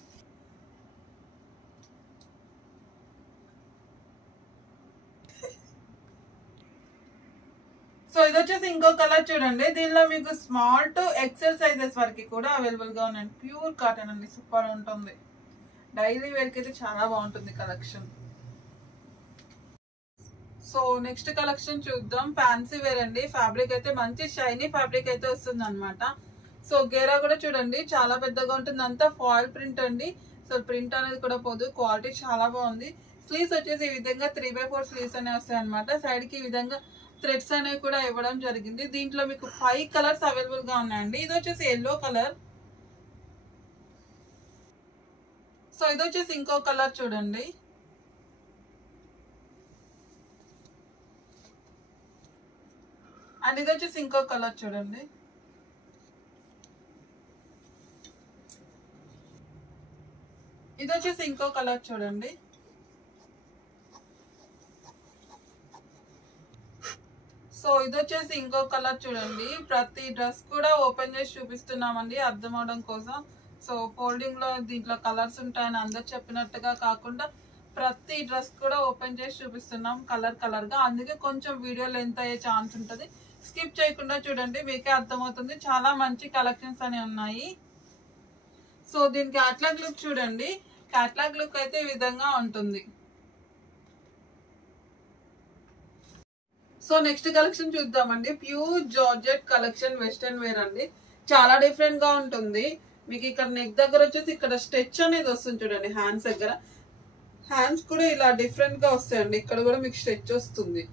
సో ఇది వచ్చేసి ఇంకో కలర్ చూడండి. దీనిలో మీకు స్మాల్ టు ఎక్సెల్ సైజెస్ వరకు కూడా అవైలబుల్ గా ఉన్నాయి. ప్యూర్ కాటన్ అండి. సూపర్ ఉంటుంది. డైలీ వేర్ కి అయితే చాలా బాగుంటుంది కలెక్షన్. సో నెక్స్ట్ కలెక్షన్ చూద్దాం. ఫ్యాన్సీ వేర్ అండి. ఫ్యాబ్రిక్ అయితే మంచి షైనీ ఫ్యాబ్రిక్ అయితే వస్తుంది అనమాట. సో గేరా కూడా చూడండి చాలా పెద్దగా ఉంటుంది. అంతా ఫాయిల్ ప్రింట్ అండి. సో ప్రింట్ అనేది కూడా పోదు. క్వాలిటీ చాలా బాగుంది. స్లీవ్స్ వచ్చేసి ఈ విధంగా 3/4 స్లీవ్స్ అనేవి వస్తాయి అనమాట. సైడ్ కి ఈ విధంగా థ్రెడ్స్ అనేవి కూడా ఇవ్వడం జరిగింది. దీంట్లో మీకు 5 కలర్స్ అవైలబుల్ గా ఉన్నాయండి. ఇది వచ్చేసి ఎల్లో కలర్. సో ఇది వచ్చేసి ఇంకో కలర్ చూడండి. అండ్ ఇది వచ్చేసి ఇంకో కలర్ చూడండి. ఇది వచ్చేసి ఇంకో కలర్ చూడండి. సో ఇది వచ్చేసి ఇంకో కలర్ చూడండి. ప్రతి డ్రెస్ కూడా ఓపెన్ చేసి చూపిస్తున్నామండి అర్థం అవడం కోసం. సో ఫోల్డింగ్ లో దీంట్లో కలర్స్ ఉంటాయని అందరు చెప్పినట్టుగా కాకుండా ప్రతి డ్రెస్ కూడా ఓపెన్ చేసి చూపిస్తున్నాం కలర్ కలర్ గా. అందుకే కొంచెం వీడియో లెంత్ అయ్యే ఛాన్స్ ఉంటుంది. స్కిప్ చేయకుండా చూడండి, మీకే అర్థమవుతుంది. చాలా మంచి కలెక్షన్స్ అనేవి ఉన్నాయి. సో దీని క్యాట్లాగ్ లుక్ చూడండి. క్యాట్లాగ్ లుక్ అయితే ఈ విధంగా ఉంటుంది. సో నెక్స్ట్ కలెక్షన్ చూద్దామండి. Pure georgette collection western wear అండి. చాలా డిఫరెంట్ గా ఉంటుంది. మీకు ఇక్కడ నెక్ దగ్గర వచ్చేసి ఇక్కడ స్టెచ్ అనేది వస్తుంది చూడండి. హ్యాండ్స్ దగ్గర హ్యాండ్స్ కూడా ఇలా డిఫరెంట్ గా వస్తాయండి. ఇక్కడ కూడా మీకు స్టెచ్ వస్తుంది.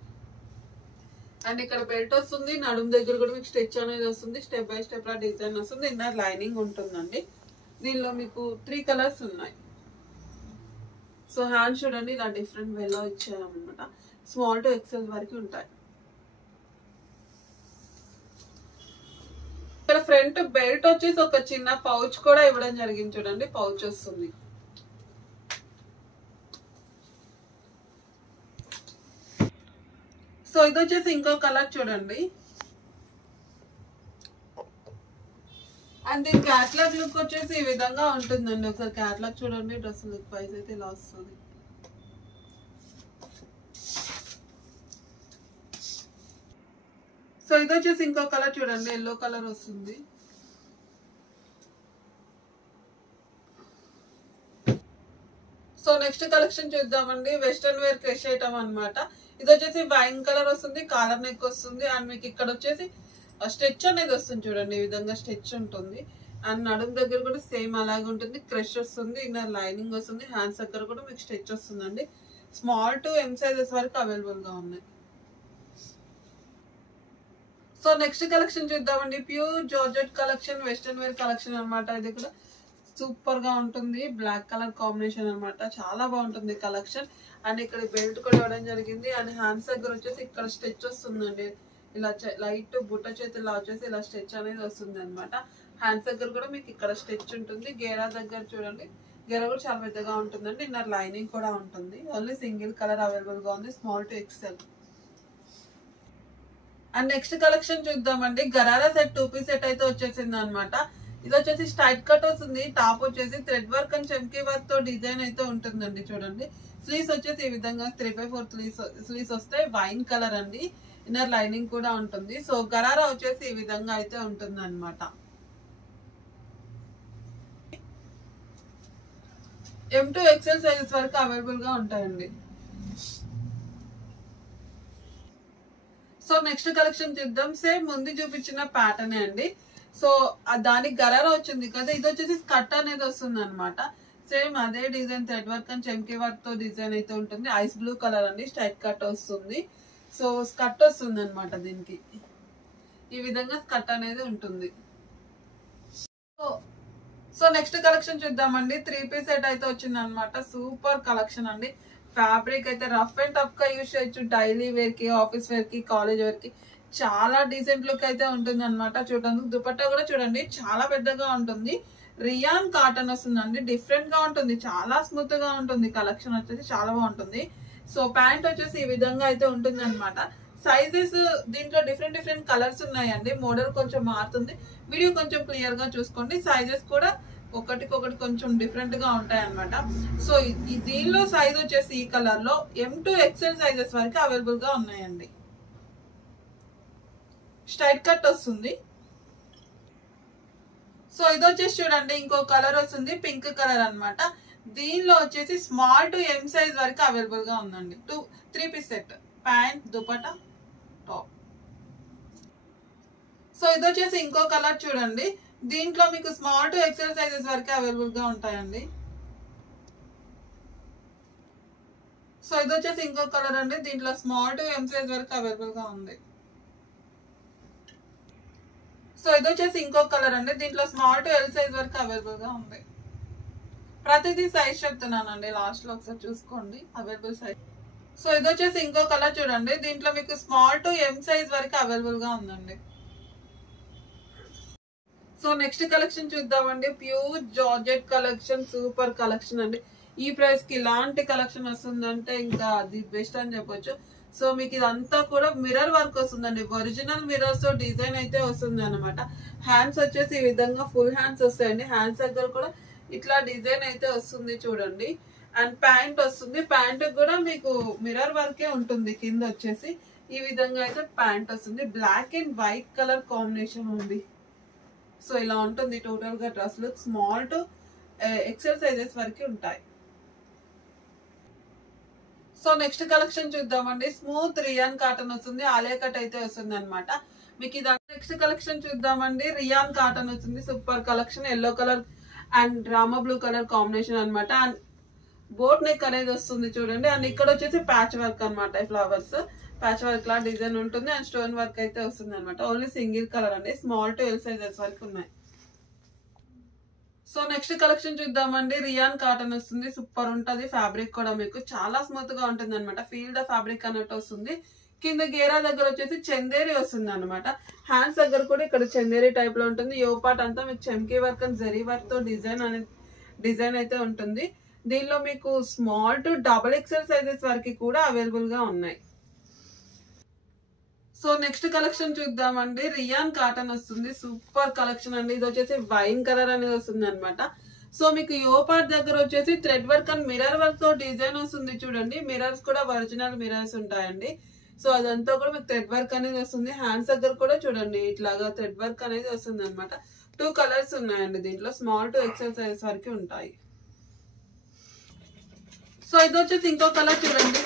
అండ్ ఇక్కడ బెల్ట్ వస్తుంది. నడుము దగ్గర కూడా మీకు స్టెచ్ అనేది వస్తుంది. Step by step law design వస్తుంది. ఇన్నర్ లైనింగ్ ఉంటుందండి. దీనిలో మీకు 3 కలర్స్ ఉన్నాయి. సో హ్యాండ్స్ చూడండి ఇలా డిఫరెంట్ వేలో ఇచ్చారనమాట. స్మాల్ టు ఎక్సెల్ వరకు ఉంటాయి. ఇక్కడ ఫ్రంట్ బెల్ట్ వచ్చేసి ఒక చిన్న పౌచ్ కూడా ఇవ్వడం జరిగింది చూడండి. పౌచ్ వస్తుంది. సో ఇది వచ్చేసి ఇంకో కలర్ చూడండి. అండ్ దీని క్యాట్లాగ్ లుక్ వచ్చేసి ఈ విధంగా ఉంటుందండి. ఒకసారి క్యాట్లాగ్ చూడండి. డ్రెస్ లుక్ వైజ్ అయితే ఇలా వస్తుంది. సో ఇది వచ్చేసి ఇంకో కలర్ చూడండి. ఎల్లో కలర్ వస్తుంది. సో నెక్స్ట్ కలెక్షన్ చూద్దామండి. వెస్టర్న్ వేర్ క్రష్ ఐటమ్ అనమాట. ఇది వచ్చేసి వైన్ కలర్ వస్తుంది. కాలర్ నెక్ వస్తుంది. అండ్ మీకు ఇక్కడ వచ్చేసి స్టెచ్ అనేది వస్తుంది చూడండి. ఈ విధంగా స్టెచ్ ఉంటుంది. అండ్ నడుము దగ్గర కూడా సేమ్ అలాగే ఉంటుంది. క్రష్ వస్తుంది. ఇన్నర్ లైనింగ్ వస్తుంది. హ్యాండ్స్ దగ్గర కూడా మీకు స్టెచ్ వస్తుందండి. స్మాల్ టు M సైజెస్ వరకు అవైలబుల్ గా ఉన్నాయి. సో నెక్స్ట్ కలెక్షన్ చూద్దామండి. Pure georgette collection western wear collection అనమాట. ఇది కూడా సూపర్ గా ఉంటుంది. బ్లాక్ కలర్ కాంబినేషన్ అన్నమాట. చాలా బాగుంటుంది కలెక్షన్. అండ్ ఇక్కడ బెల్ట్ కూడా ఇవ్వడం జరిగింది. అండ్ హ్యాండ్స్ దగ్గర వచ్చేసి ఇక్కడ స్టెచ్ వస్తుందండి. ఇలా లైట్ బుట్ట చేతుల్లో వచ్చేసి ఇలా స్టెచ్ అనేది వస్తుంది అనమాట. హ్యాండ్స్ దగ్గర కూడా మీకు ఇక్కడ స్టెచ్ ఉంటుంది. గేరా దగ్గర చూడండి, గేరా కూడా చాలా పెద్దగా ఉంటుందండి. ఇన్నర్ లైనింగ్ కూడా ఉంటుంది. ఓన్లీ సింగిల్ కలర్ అవైలబుల్ గా ఉంది, small to XL. And next collection చూద్దామండి. గరారా సెట్ 2 పీస్ సెట్ అయితే వచ్చేసింది అనమాట. ఇది వచ్చేసి స్ట్రైట్ కట్ వస్తుంది. టాప్ వచ్చేసి థ్రెడ్ వర్క్ అండ్ చెమ్కీ వర్క్ తో డిజైన్ అయితే ఉంటుందండి. చూడండి, స్లీవ్స్ వచ్చేసి ఈ విధంగా 3/4 స్లీవ్స్ వస్తాయి. వైన్ కలర్ అండి. ఇన్నర్ లైనింగ్ కూడా ఉంటుంది. సో గరారా వచ్చేసి ఈ విధంగా అయితే ఉంటుంది అనమాట. M2 XL సైజెస్ వరకు అవైలబుల్ గా ఉంటాయండి. సో నెక్స్ట్ కలెక్షన్ చూద్దాం. సేమ్ ముందు చూపించిన ప్యాటర్న్ అండి. సో దానికి గరారా వచ్చింది కదా, ఇది వచ్చేసి స్కర్ట్ అనేది వస్తుంది అనమాట. సేమ్ అదే డిజైన్ థ్రెడ్ వర్క్ అండ్ చెమ్కీ వర్క్ తో డిజైన్ అయితే ఉంటుంది. ఐస్ బ్లూ కలర్ అండి. స్ట్రైట్ కట్ వస్తుంది. సో స్కర్ట్ వస్తుంది అనమాట. దీనికి ఈ విధంగా స్కర్ట్ అనేది ఉంటుంది. సో నెక్స్ట్ కలెక్షన్ చూద్దామండి. 3 పీస్ సెట్ అయితే వచ్చింది అనమాట. సూపర్ కలెక్షన్ అండి. ఫ్యాబ్రిక్ అయితే రఫ్ అండ్ టఫ్ గా యూజ్ చేయొచ్చు. డైలీ వేర్ కి, ఆఫీస్ వేర్ కి, కాలేజ్ వేర్ కి చాలా డీసెంట్ లుక్ అయితే ఉంటుంది అనమాట. చూడండి, దుపట్టా కూడా చూడండి చాలా పెద్దగా ఉంటుంది. రియాన్ కాటన్ వస్తుందండి. డిఫరెంట్ గా ఉంటుంది, చాలా స్మూత్ గా ఉంటుంది. కలెక్షన్ వచ్చేసి చాలా బాగుంటుంది. సో ప్యాంట్ వచ్చేసి ఈ విధంగా అయితే ఉంటుంది అనమాట. సైజెస్ దీంట్లో డిఫరెంట్ కలర్స్ ఉన్నాయండి. మోడల్ కొంచెం మారుతుంది. వీడియో కొంచెం క్లియర్ గా చూసుకోండి. సైజెస్ కూడా ఒకటికొకటి కొంచెం డిఫరెంట్ గా ఉంటాయి అనమాట. సో దీనిలో సైజ్ వచ్చేసి ఈ కలర్ లో M2 XL సైజెస్ వరకు అవైలబుల్ గా ఉన్నాయండి. స్ట్రైట్ కట్ వస్తుంది. సో ఇది వచ్చేసి చూడండి ఇంకో కలర్ వస్తుంది, పింక్ కలర్ అనమాట. దీనిలో వచ్చేసి స్మాల్ టు M సైజ్ వరకు అవైలబుల్ గా ఉందండి. 3 piece set, pant, dupatta, top. So ఇది వచ్చేసి ఇంకో కలర్ చూడండి. దీంట్లో మీకు స్మాల్ టు XL సైజెస్ వరకు అవైలబుల్ గా ఉంటాయండి. సో ఇది వచ్చేసి ఇంకో కలర్ అండి. దీంట్లో స్మాల్ టు M సైజ్ వరకు అవైలబుల్ గా ఉంది. సో ఇది వచ్చేసి ఇంకో కలర్ అండి. దీంట్లో స్మాల్ టు L సైజ్ వరకు అవైలబుల్ గా ఉంది. ప్రతిదీ సైజ్ చెప్తున్నానండి, లాస్ట్ లో ఒకసారి చూసుకోండి అవైలబుల్ సైజ్. సో ఇది వచ్చేసి ఇంకో కలర్ చూడండి. దీంట్లో మీకు స్మాల్ టు M సైజ్ వరకు అవైలబుల్ గా ఉందండి. సో నెక్స్ట్ కలెక్షన్ చూద్దామండి. Pure georgette collection, super collection అండి. ఈ ప్రైస్ కి ఇలాంటి కలెక్షన్ వస్తుందంటే ఇంకా అది బెస్ట్ అని చెప్పొచ్చు. సో మీకు ఇదంతా కూడా మిర్రర్ వర్క్ వస్తుందండి. ఒరిజినల్ మిర్రర్స్ తో డిజైన్ అయితే వస్తుంది అనమాట. హ్యాండ్స్ వచ్చేసి ఈ విధంగా ఫుల్ హ్యాండ్స్ వస్తాయండి. హ్యాండ్స్ దగ్గర కూడా ఇట్లా డిజైన్ అయితే వస్తుంది చూడండి. అండ్ ప్యాంట్ వస్తుంది. ప్యాంట్ కూడా మీకు మిర్రర్ వర్కే ఉంటుంది. కింద వచ్చేసి ఈ విధంగా అయితే ప్యాంట్ వస్తుంది. Black and white colour combination ఉంది. సో ఇలా ఉంటుంది టోటల్ గా dress look. Small to XL sizes వరకు ఉంటాయి. సో నెక్స్ట్ కలెక్షన్ చూద్దామండి. స్మూత్ రియాన్ కాటన్ వస్తుంది. ఆలియా కట్ అయితే వస్తుంది అనమాట. మీకు ఇది నెక్స్ట్ కలెక్షన్ చూద్దామండి. రియాన్ కాటన్ వస్తుంది. Super collection. Yellow colour and రామా బ్లూ కలర్ కాంబినేషన్ అనమాట. అండ్ బోట్ నెక్ అనేది వస్తుంది చూడండి. అండ్ ఇక్కడ వచ్చేసి ప్యాచ్ వర్క్ అనమాట. ఫ్లవర్స్ ప్యాచ్ వర్క్ లా డిజైన్ ఉంటుంది. అండ్ స్టోన్ వర్క్ అయితే వస్తుంది అనమాట. ఓన్లీ సింగిల్ కలర్ అండి. స్మాల్ టు L సైజెస్ వరకు ఉన్నాయి. సో నెక్స్ట్ కలెక్షన్ చూద్దామండి. రియాన్ కాటన్ వస్తుంది. సూపర్ ఉంటది. ఫ్యాబ్రిక్ కూడా మీకు చాలా స్మూత్ గా ఉంటుంది అనమాట. ఫీల్ ద ఫ్యాబ్రిక్ అన్నట్టు వస్తుంది. కింద గేరా దగ్గర వచ్చేసి చందేరి వస్తుంది అనమాట. హ్యాండ్స్ దగ్గర కూడా ఇక్కడ చందేరి టైప్ లో ఉంటుంది. యో పార్ట్ అంతా మీకు చెమ్కీ వర్క్ అండ్ జరీ వర్క్ తో డిజైన్ అయితే ఉంటుంది. దీనిలో మీకు స్మాల్ టు XXL సైజెస్ వరకు కూడా అవైలబుల్ గా ఉన్నాయి. సో నెక్స్ట్ కలెక్షన్ చూద్దామండి. రియాన్ కాటన్ వస్తుంది. సూపర్ కలెక్షన్ అండి. ఇది వచ్చేసి వైన్ కలర్ అనేది వస్తుంది అనమాట. సో మీకు యో పార్ట్ దగ్గర వచ్చేసి thread work and mirror work తో డిజైన్ వస్తుంది చూడండి. మిర్రర్స్ కూడా ఒరిజినల్ మిర్రర్స్ ఉంటాయండి. సో అదంతా కూడా మీకు థ్రెడ్ వర్క్ అనేది వస్తుంది. హ్యాండ్స్ దగ్గర కూడా చూడండి ఇట్లాగా థ్రెడ్ వర్క్ అనేది వస్తుంది అనమాట. 2 కలర్స్ ఉన్నాయండి. దీంట్లో స్మాల్ టు XL సైజ్ వరకు ఉంటాయి. సో ఇది వచ్చేసి ఇంకో కలర్ చూడండి.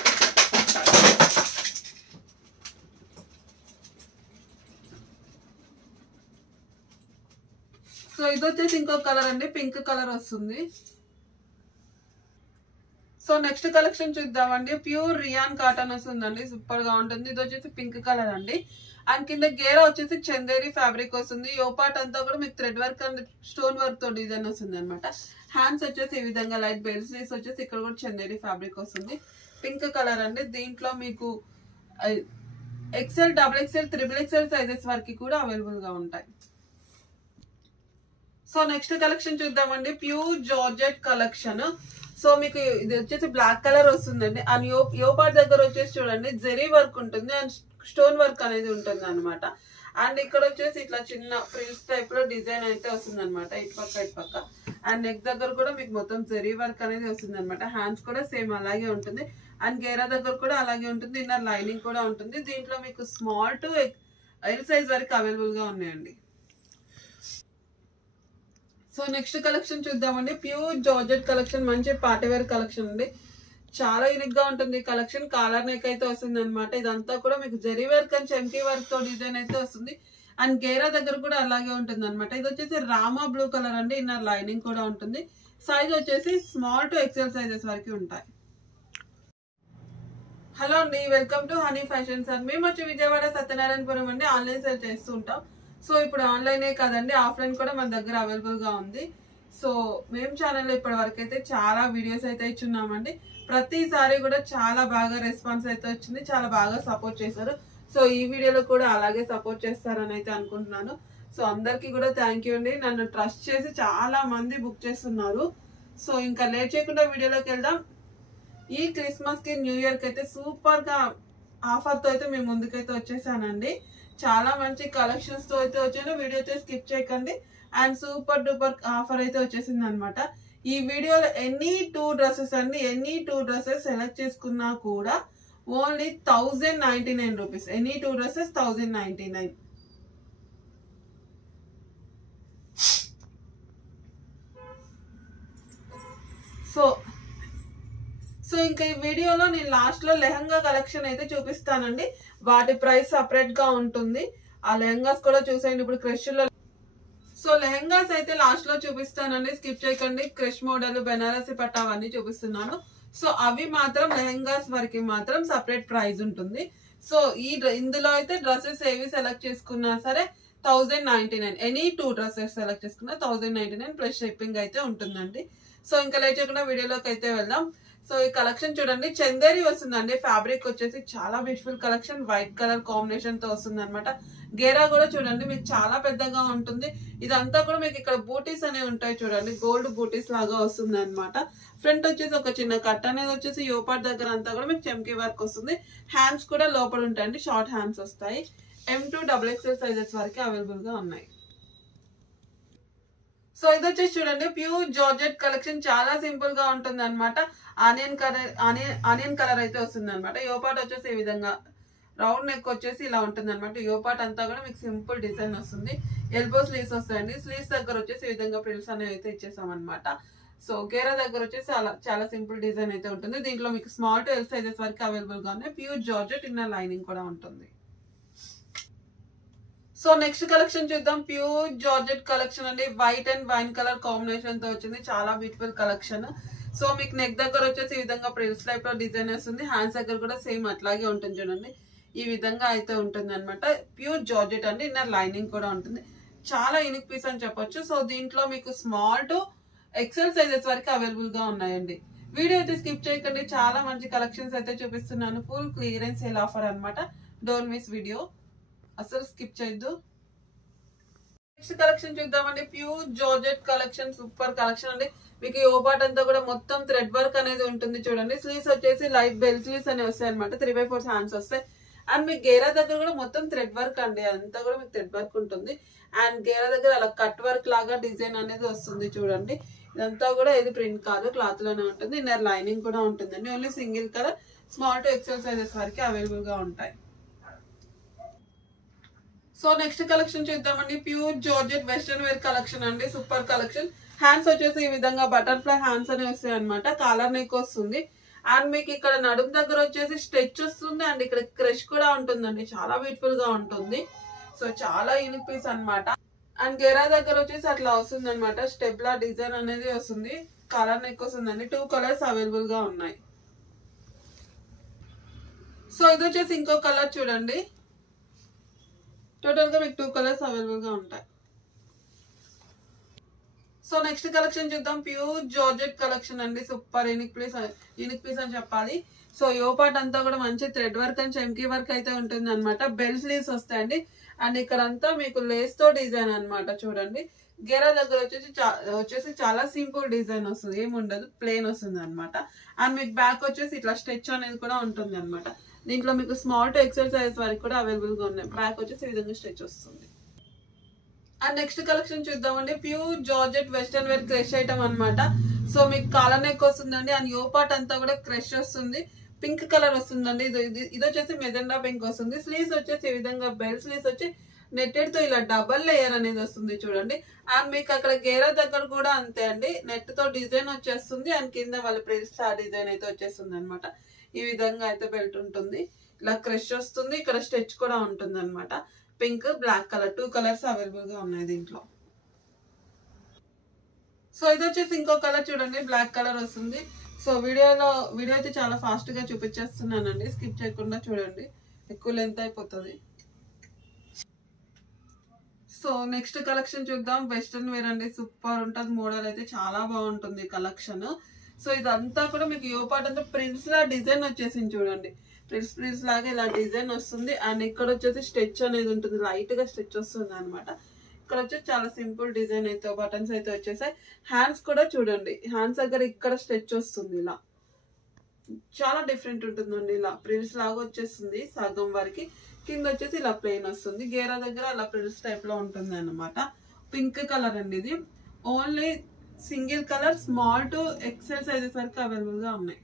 సో ఇది వచ్చేసి ఇంకో కలర్ అండి. పింక్ కలర్ వస్తుంది. సో నెక్స్ట్ కలెక్షన్ చూద్దామండి. ప్యూర్ రియాన్ కాటన్ వస్తుందండి, సూపర్ గా ఉంటుంది. ఇది వచ్చేసి పింక్ కలర్ అండి. అండ్ కింద గేరా వచ్చేసి చందేరి ఫ్యాబ్రిక్ వస్తుంది. యో పార్ట్ అంతా కూడా మీకు thread work and stone work తో డిజైన్ వస్తుంది అనమాట. హ్యాండ్స్ వచ్చేసి ఈ విధంగా లైట్ బెల్ స్లీవ్స్ వచ్చేసి ఇక్కడ కూడా చందేరి ఫ్యాబ్రిక్ వస్తుంది. పింక్ కలర్ అండి. దీంట్లో మీకు XL, double XL, triple XL sizes వరకు కూడా అవైలబుల్ గా ఉంటాయి. సో నెక్స్ట్ కలెక్షన్ చూద్దామండి. Pure georgette collection. సో మీకు ఇది వచ్చేసి బ్లాక్ కలర్ వస్తుందండి. అండ్ యో పార్ట్ దగ్గర వచ్చేసి చూడండి జెరీ వర్క్ ఉంటుంది అండ్ స్టోన్ వర్క్ అనేది ఉంటుంది అనమాట. అండ్ ఇక్కడ వచ్చేసి ఇట్లా చిన్న ప్రిల్స్ టైప్ లో డిజైన్ అయితే వస్తుంది అనమాట, ఇటు పక్క. అండ్ నెక్ దగ్గర కూడా మీకు మొత్తం జెరీ వర్క్ అనేది వస్తుంది అనమాట. హ్యాండ్స్ కూడా సేమ్ అలాగే ఉంటుంది. అండ్ గేరా దగ్గర కూడా అలాగే ఉంటుంది. ఇన్నర్ లైనింగ్ కూడా ఉంటుంది. దీంట్లో మీకు స్మాల్ టు ఎల్ సైజ్ వరకు అవైలబుల్ గా ఉన్నాయండి. సో నెక్స్ట్ కలెక్షన్ చూద్దామండి. ప్యూర్ జార్జెట్ కలెక్షన్, మంచి పార్టీవేర్ కలెక్షన్ అండి. చాలా యూనిక్ గా ఉంటుంది కలెక్షన్. కాలర్ నెక్ అయితే వస్తుంది అనమాట. ఇదంతా కూడా మీకు జెరీ వర్క్ అండ్ చమ్కీ వర్క్ తో డిజైన్ అయితే వస్తుంది. అండ్ గేరా దగ్గర కూడా అలాగే ఉంటుంది అనమాట. ఇది వచ్చేసి రామా బ్లూ కలర్ అండి. ఇన్నర్ లైనింగ్ కూడా ఉంటుంది. సైజ్ వచ్చేసి స్మాల్ టు ఎక్సెల్ సైజెస్ వరకు ఉంటాయి. హలో అండి, welcome to honey fashions. And మేము వచ్చి విజయవాడ సత్యనారాయణపురం అండి. ఆన్లైన్ సేల్ చేస్తూ ఉంటాం. సో ఇప్పుడు ఆన్లైనే కాదండి, ఆఫ్లైన్ కూడా మన దగ్గర అవైలబుల్ గా ఉంది. సో మేము ఛానల్లో ఇప్పటి వరకు అయితే చాలా వీడియోస్ అయితే ఇచ్చున్నామండి. ప్రతిసారి కూడా చాలా బాగా రెస్పాన్స్ అయితే వచ్చింది, చాలా బాగా సపోర్ట్ చేశారు. సో ఈ వీడియోలో కూడా అలాగే సపోర్ట్ చేస్తారని అయితే అనుకుంటున్నాను. సో అందరికీ కూడా థ్యాంక్ యూ అండి. నన్ను ట్రస్ట్ చేసి చాలా మంది బుక్ చేస్తున్నారు. సో ఇంకా లేట్ చేయకుండా వీడియోలోకి వెళ్దాం. ఈ క్రిస్మస్ కి, న్యూ ఇయర్ కి అయితే సూపర్ గా ఆఫర్ తో అయితే మేము ముందుకైతే వచ్చేసానండి. చాలా మంచి కలెక్షన్స్ తో అయితే వచ్చాను. వీడియో అయితే స్కిప్ చేయకండి. అండ్ సూపర్ డూపర్ ఆఫర్ అయితే వచ్చేసింది అనమాట. ఈ వీడియోలో ఎనీ 2 డ్రెస్సెస్ అండి, ఎనీ 2 డ్రెస్సెస్ సెలెక్ట్ చేసుకున్నా కూడా only 1099 rupees. Any 2 dresses 1099. So ఇంకా ఈ వీడియోలో నేను లాస్ట్ లో లెహంగా కలెక్షన్ అయితే చూపిస్తానండి. వాటి ప్రైస్ సపరేట్ గా ఉంటుంది. ఆ లెహంగాస్ కూడా చూసేయండి. ఇప్పుడు క్రష్ లో సో లెహంగాస్ అయితే లాస్ట్ లో చూపిస్తానండి, స్కిప్ చేయకండి. క్రష్ మోడల్, బెనారసి పట్టు అవన్నీ చూపిస్తున్నాను. సో అవి మాత్రం లెహంగాస్ వరకు మాత్రం సపరేట్ ప్రైస్ ఉంటుంది. సో ఇందులో అయితే డ్రెస్సెస్ ఏవి సెలెక్ట్ చేసుకున్నా సరే 1099. ఎనీ 2 డ్రెస్సెస్ సెలెక్ట్ చేసుకున్నా 1099 ప్లస్ షిప్పింగ్ అయితే ఉంటుందండి. సో ఇంకా లేట్ చేయకుండా వీడియోలోకి అయితే వెళ్దాం. సో ఈ కలెక్షన్ చూడండి, చందేరి వస్తుందండి. ఫ్యాబ్రిక్ వచ్చేసి చాలా beautiful collection, white colour combination తో వస్తుంది అనమాట. గేరా కూడా చూడండి మీకు చాలా పెద్దగా ఉంటుంది. ఇదంతా కూడా మీకు ఇక్కడ బూటీస్ అనేవి ఉంటాయి చూడండి, గోల్డ్ బూటీస్ లాగా వస్తుంది అనమాట. ఫ్రంట్ వచ్చేసి ఒక చిన్న కట్ అనేది వచ్చేసి యోపాట్ దగ్గర అంతా కూడా మీకు చమ్కీ వర్క్ వస్తుంది. హ్యాండ్స్ కూడా లోపల ఉంటాయండి, షార్ట్ హ్యాండ్స్ వస్తాయి. M2 XXL సైజెస్ వరకు అవైలబుల్ గా ఉన్నాయి. సో ఇది వచ్చేసి చూడండి ప్యూర్ జార్జెట్ కలెక్షన్, చాలా సింపుల్ గా ఉంటుంది అనమాట. ఆనియన్ కలర్ అయితే వస్తుంది అనమాట. యోపాట్ వచ్చేసి ఈ విధంగా రౌండ్ నెక్ వచ్చేసి ఇలా ఉంటుంది అనమాట. యోపాట్ అంతా కూడా మీకు సింపుల్ డిజైన్ వస్తుంది. ఎల్బో స్లీవ్స్ వస్తాయండి. స్లీవ్స్ దగ్గర వచ్చేసి ఈ విధంగా ప్రిల్స్ అనేవి అయితే ఇచ్చేసాం అనమాట. సో గేరా దగ్గర వచ్చేసి అలా చాలా సింపుల్ డిజైన్ అయితే ఉంటుంది. దీంట్లో మీకు స్మాల్ టు ఎల్ సైజెస్ వరకు అవైలబుల్ గా ఉన్నాయి. ప్యూర్ జార్జెట్, ఇన్నర్ లైనింగ్ కూడా ఉంటుంది. సో నెక్స్ట్ కలెక్షన్ చూద్దాం. ప్యూర్ జార్జెట్ కలెక్షన్ అండి. White and wine colour combination తో వచ్చింది. చాలా బ్యూటిఫుల్ కలెక్షన్. సో మీకు నెక్ దగ్గర వచ్చేసి ఈ విధంగా ప్రిల్స్ టైప్ లో డిజైన్ వస్తుంది. హ్యాండ్స్ దగ్గర కూడా సేమ్ అట్లాగే ఉంటుంది చూడండి, ఈ విధంగా అయితే ఉంటుంది అనమాట. ప్యూర్ జార్జెట్ అండి. ఇన్నర్ లైనింగ్ కూడా ఉంటుంది. చాలా యూనిక్ పీస్ అని చెప్పొచ్చు. సో దీంట్లో మీకు స్మాల్ టు ఎక్సెల్ సైజెస్ వరకు అవైలబుల్ గా ఉన్నాయండి. వీడియో అయితే స్కిప్ చేయకండి, చాలా మంచి కలెక్షన్స్ అయితే చూపిస్తున్నాను. ఫుల్ క్లియరెన్స్ సేల్ ఆఫర్ అనమాట. డోంట్ మిస్ వీడియో, అసలు స్కిప్ చేయొద్దు. నెక్స్ట్ కలెక్షన్ చూద్దామండి. Pure georgette collection, super collection అండి. మీకు ఈ ఓపాట్ అంతా కూడా మొత్తం థ్రెడ్ వర్క్ అనేది ఉంటుంది చూడండి. స్లీవ్స్ వచ్చేసి లైట్ బెల్ స్లీవ్స్ అనేవి వస్తాయి అనమాట. 3/4 హ్యాండ్స్ వస్తాయి. అండ్ మీకు గేరా దగ్గర కూడా మొత్తం థ్రెడ్ వర్క్ అండి, అంతా కూడా మీకు థ్రెడ్ వర్క్ ఉంటుంది. అండ్ గేరా దగ్గర అలా కట్ వర్క్ లాగా డిజైన్ అనేది వస్తుంది చూడండి. ఇదంతా కూడా ఇది ప్రింట్ కాదు, క్లాత్ లోనే ఉంటుంది. ఇన్నర్ లైనింగ్ కూడా ఉంటుందండి. Only single colour, small to XL sizes వరకు అవైలబుల్ గా ఉంటాయి. సో నెక్స్ట్ కలెక్షన్ చూద్దామండి. Pure georgette western wear collection అండి. Super collection. హ్యాండ్స్ వచ్చేసి ఈ విధంగా బటర్ఫ్లై హ్యాండ్స్ అనేవి వస్తాయి అనమాట. కాలర్ నెక్ వస్తుంది. అండ్ మీకు ఇక్కడ నడుము దగ్గర వచ్చేసి స్ట్రెచ్ వస్తుంది. అండ్ ఇక్కడ క్రష్ కూడా ఉంటుందండి, చాలా బ్యూటిఫుల్ గా ఉంటుంది. సో చాలా యూనిక్ పీస్ అనమాట. అండ్ గెరా దగ్గర వచ్చేసి అట్లా వస్తుంది అనమాట. స్టెప్లా డిజైన్ అనేది వస్తుంది. కలర్ నెక్ వస్తుందండి. 2 కలర్స్ అవైలబుల్ గా ఉన్నాయి. సో ఇది వచ్చేసి ఇంకో కలర్ చూడండి. టోటల్ గా మీకు 2 కలర్స్ అవైలబుల్ గా ఉంటాయి. సో నెక్స్ట్ కలెక్షన్ చూద్దాం. ప్యూర్ జార్జెట్ కలెక్షన్ అండి. సూపర్ యూనిక్ పీస్ అని చెప్పాలి. సో యోపాట్ అంతా కూడా మంచి థ్రెడ్ వర్క్ అండ్ చెమ్కీ వర్క్ అయితే ఉంటుంది అనమాట. బెల్ స్లీవ్స్ వస్తాయండి. అండ్ ఇక్కడంతా మీకు లేస్ తో డిజైన్ అనమాట. చూడండి గేరా దగ్గర వచ్చేసి చాలా సింపుల్ డిజైన్ వస్తుంది, ఏముండదు, ప్లేన్ వస్తుంది అనమాట. అండ్ మీకు బ్యాక్ వచ్చేసి ఇట్లా స్టిచ్ అనేది కూడా ఉంటుంది అనమాట. దీంట్లో మీకు స్మాల్ టు ఎక్సెల్ సైజ్ వరకు కూడా అవైలబుల్ గా ఉన్నాయి. బ్యాక్ వచ్చేసి ఈ విధంగా స్టిచ్ వస్తుంది. అండ్ నెక్స్ట్ కలెక్షన్ చూద్దామండి. Pure georgette western wear crush item అనమాట. సో మీకు కాలర్ నెక్ వస్తుందండి. అండ్ యోపాట్ అంతా కూడా క్రష్ వస్తుంది. పింక్ కలర్ వస్తుందండి. ఇది వచ్చేసి మెజెండా పింక్ వస్తుంది. స్లీవ్స్ వచ్చేసి ఈ విధంగా బెల్ స్లీవ్స్ వచ్చి నెట్టెడ్ తో ఇలా డబల్ లేయర్ అనేది వస్తుంది చూడండి. అండ్ మీకు అక్కడ గేరా దగ్గర కూడా అంతే అండి, నెట్ తో డిజైన్ వచ్చేస్తుంది. అండ్ కింద వాళ్ళ ప్రిన్స్ డిజైన్ అయితే వచ్చేస్తుంది అనమాట. ఈ విధంగా అయితే బెల్ట్ ఉంటుంది. ఇలా క్రష్ వస్తుంది. ఇక్కడ స్టిచ్ కూడా ఉంటుంది అనమాట. Pink black colour 2 colours available గా ఉన్నాయి దీంట్లో. సో ఇది వచ్చేసి ఇంకో కలర్ చూడండి, బ్లాక్ కలర్ వస్తుంది. సో వీడియో అయితే చాలా ఫాస్ట్ గా చూపించేస్తున్నానండి, స్కిప్ చేయకుండా చూడండి, ఎక్కువ లెంత్ అయిపోతుంది. సో నెక్స్ట్ కలెక్షన్ చూద్దాం. వెస్టర్న్ వేర్ అండి. సూపర్ ఉంటుంది. మోడల్ అయితే చాలా బాగుంటుంది కలెక్షన్. సో ఇదంతా కూడా మీకు యోపాట్ అంతా ప్రింట్స్ లా డిజైన్ వచ్చేసింది చూడండి. ప్రింట్స్ లాగా ఇలా డిజైన్ వస్తుంది. అండ్ ఇక్కడ వచ్చేసి స్టిచ్ అనేది ఉంటుంది, లైట్ గా స్టిచ్ వస్తుంది అనమాట. ఇక్కడ వచ్చేసి చాలా సింపుల్ డిజైన్ అయితే బటన్స్ అయితే వచ్చేసాయి. హ్యాండ్స్ కూడా చూడండి, హ్యాండ్స్ దగ్గర ఇక్కడ స్టిచ్ వస్తుంది. ఇలా చాలా డిఫరెంట్ ఉంటుందండి. ఇలా ప్రింట్స్ లాగా వచ్చేస్తుంది సగం వరకు. కింద వచ్చేసి ఇలా ప్లెయిన్ వస్తుంది. గేరా దగ్గర అలా ప్రింట్స్ టైప్ లో ఉంటుంది అనమాట. పింక్ కలర్ అండి. ఇది only single colour, small to XL sizes వరకు అవైలబుల్ గా ఉన్నాయి.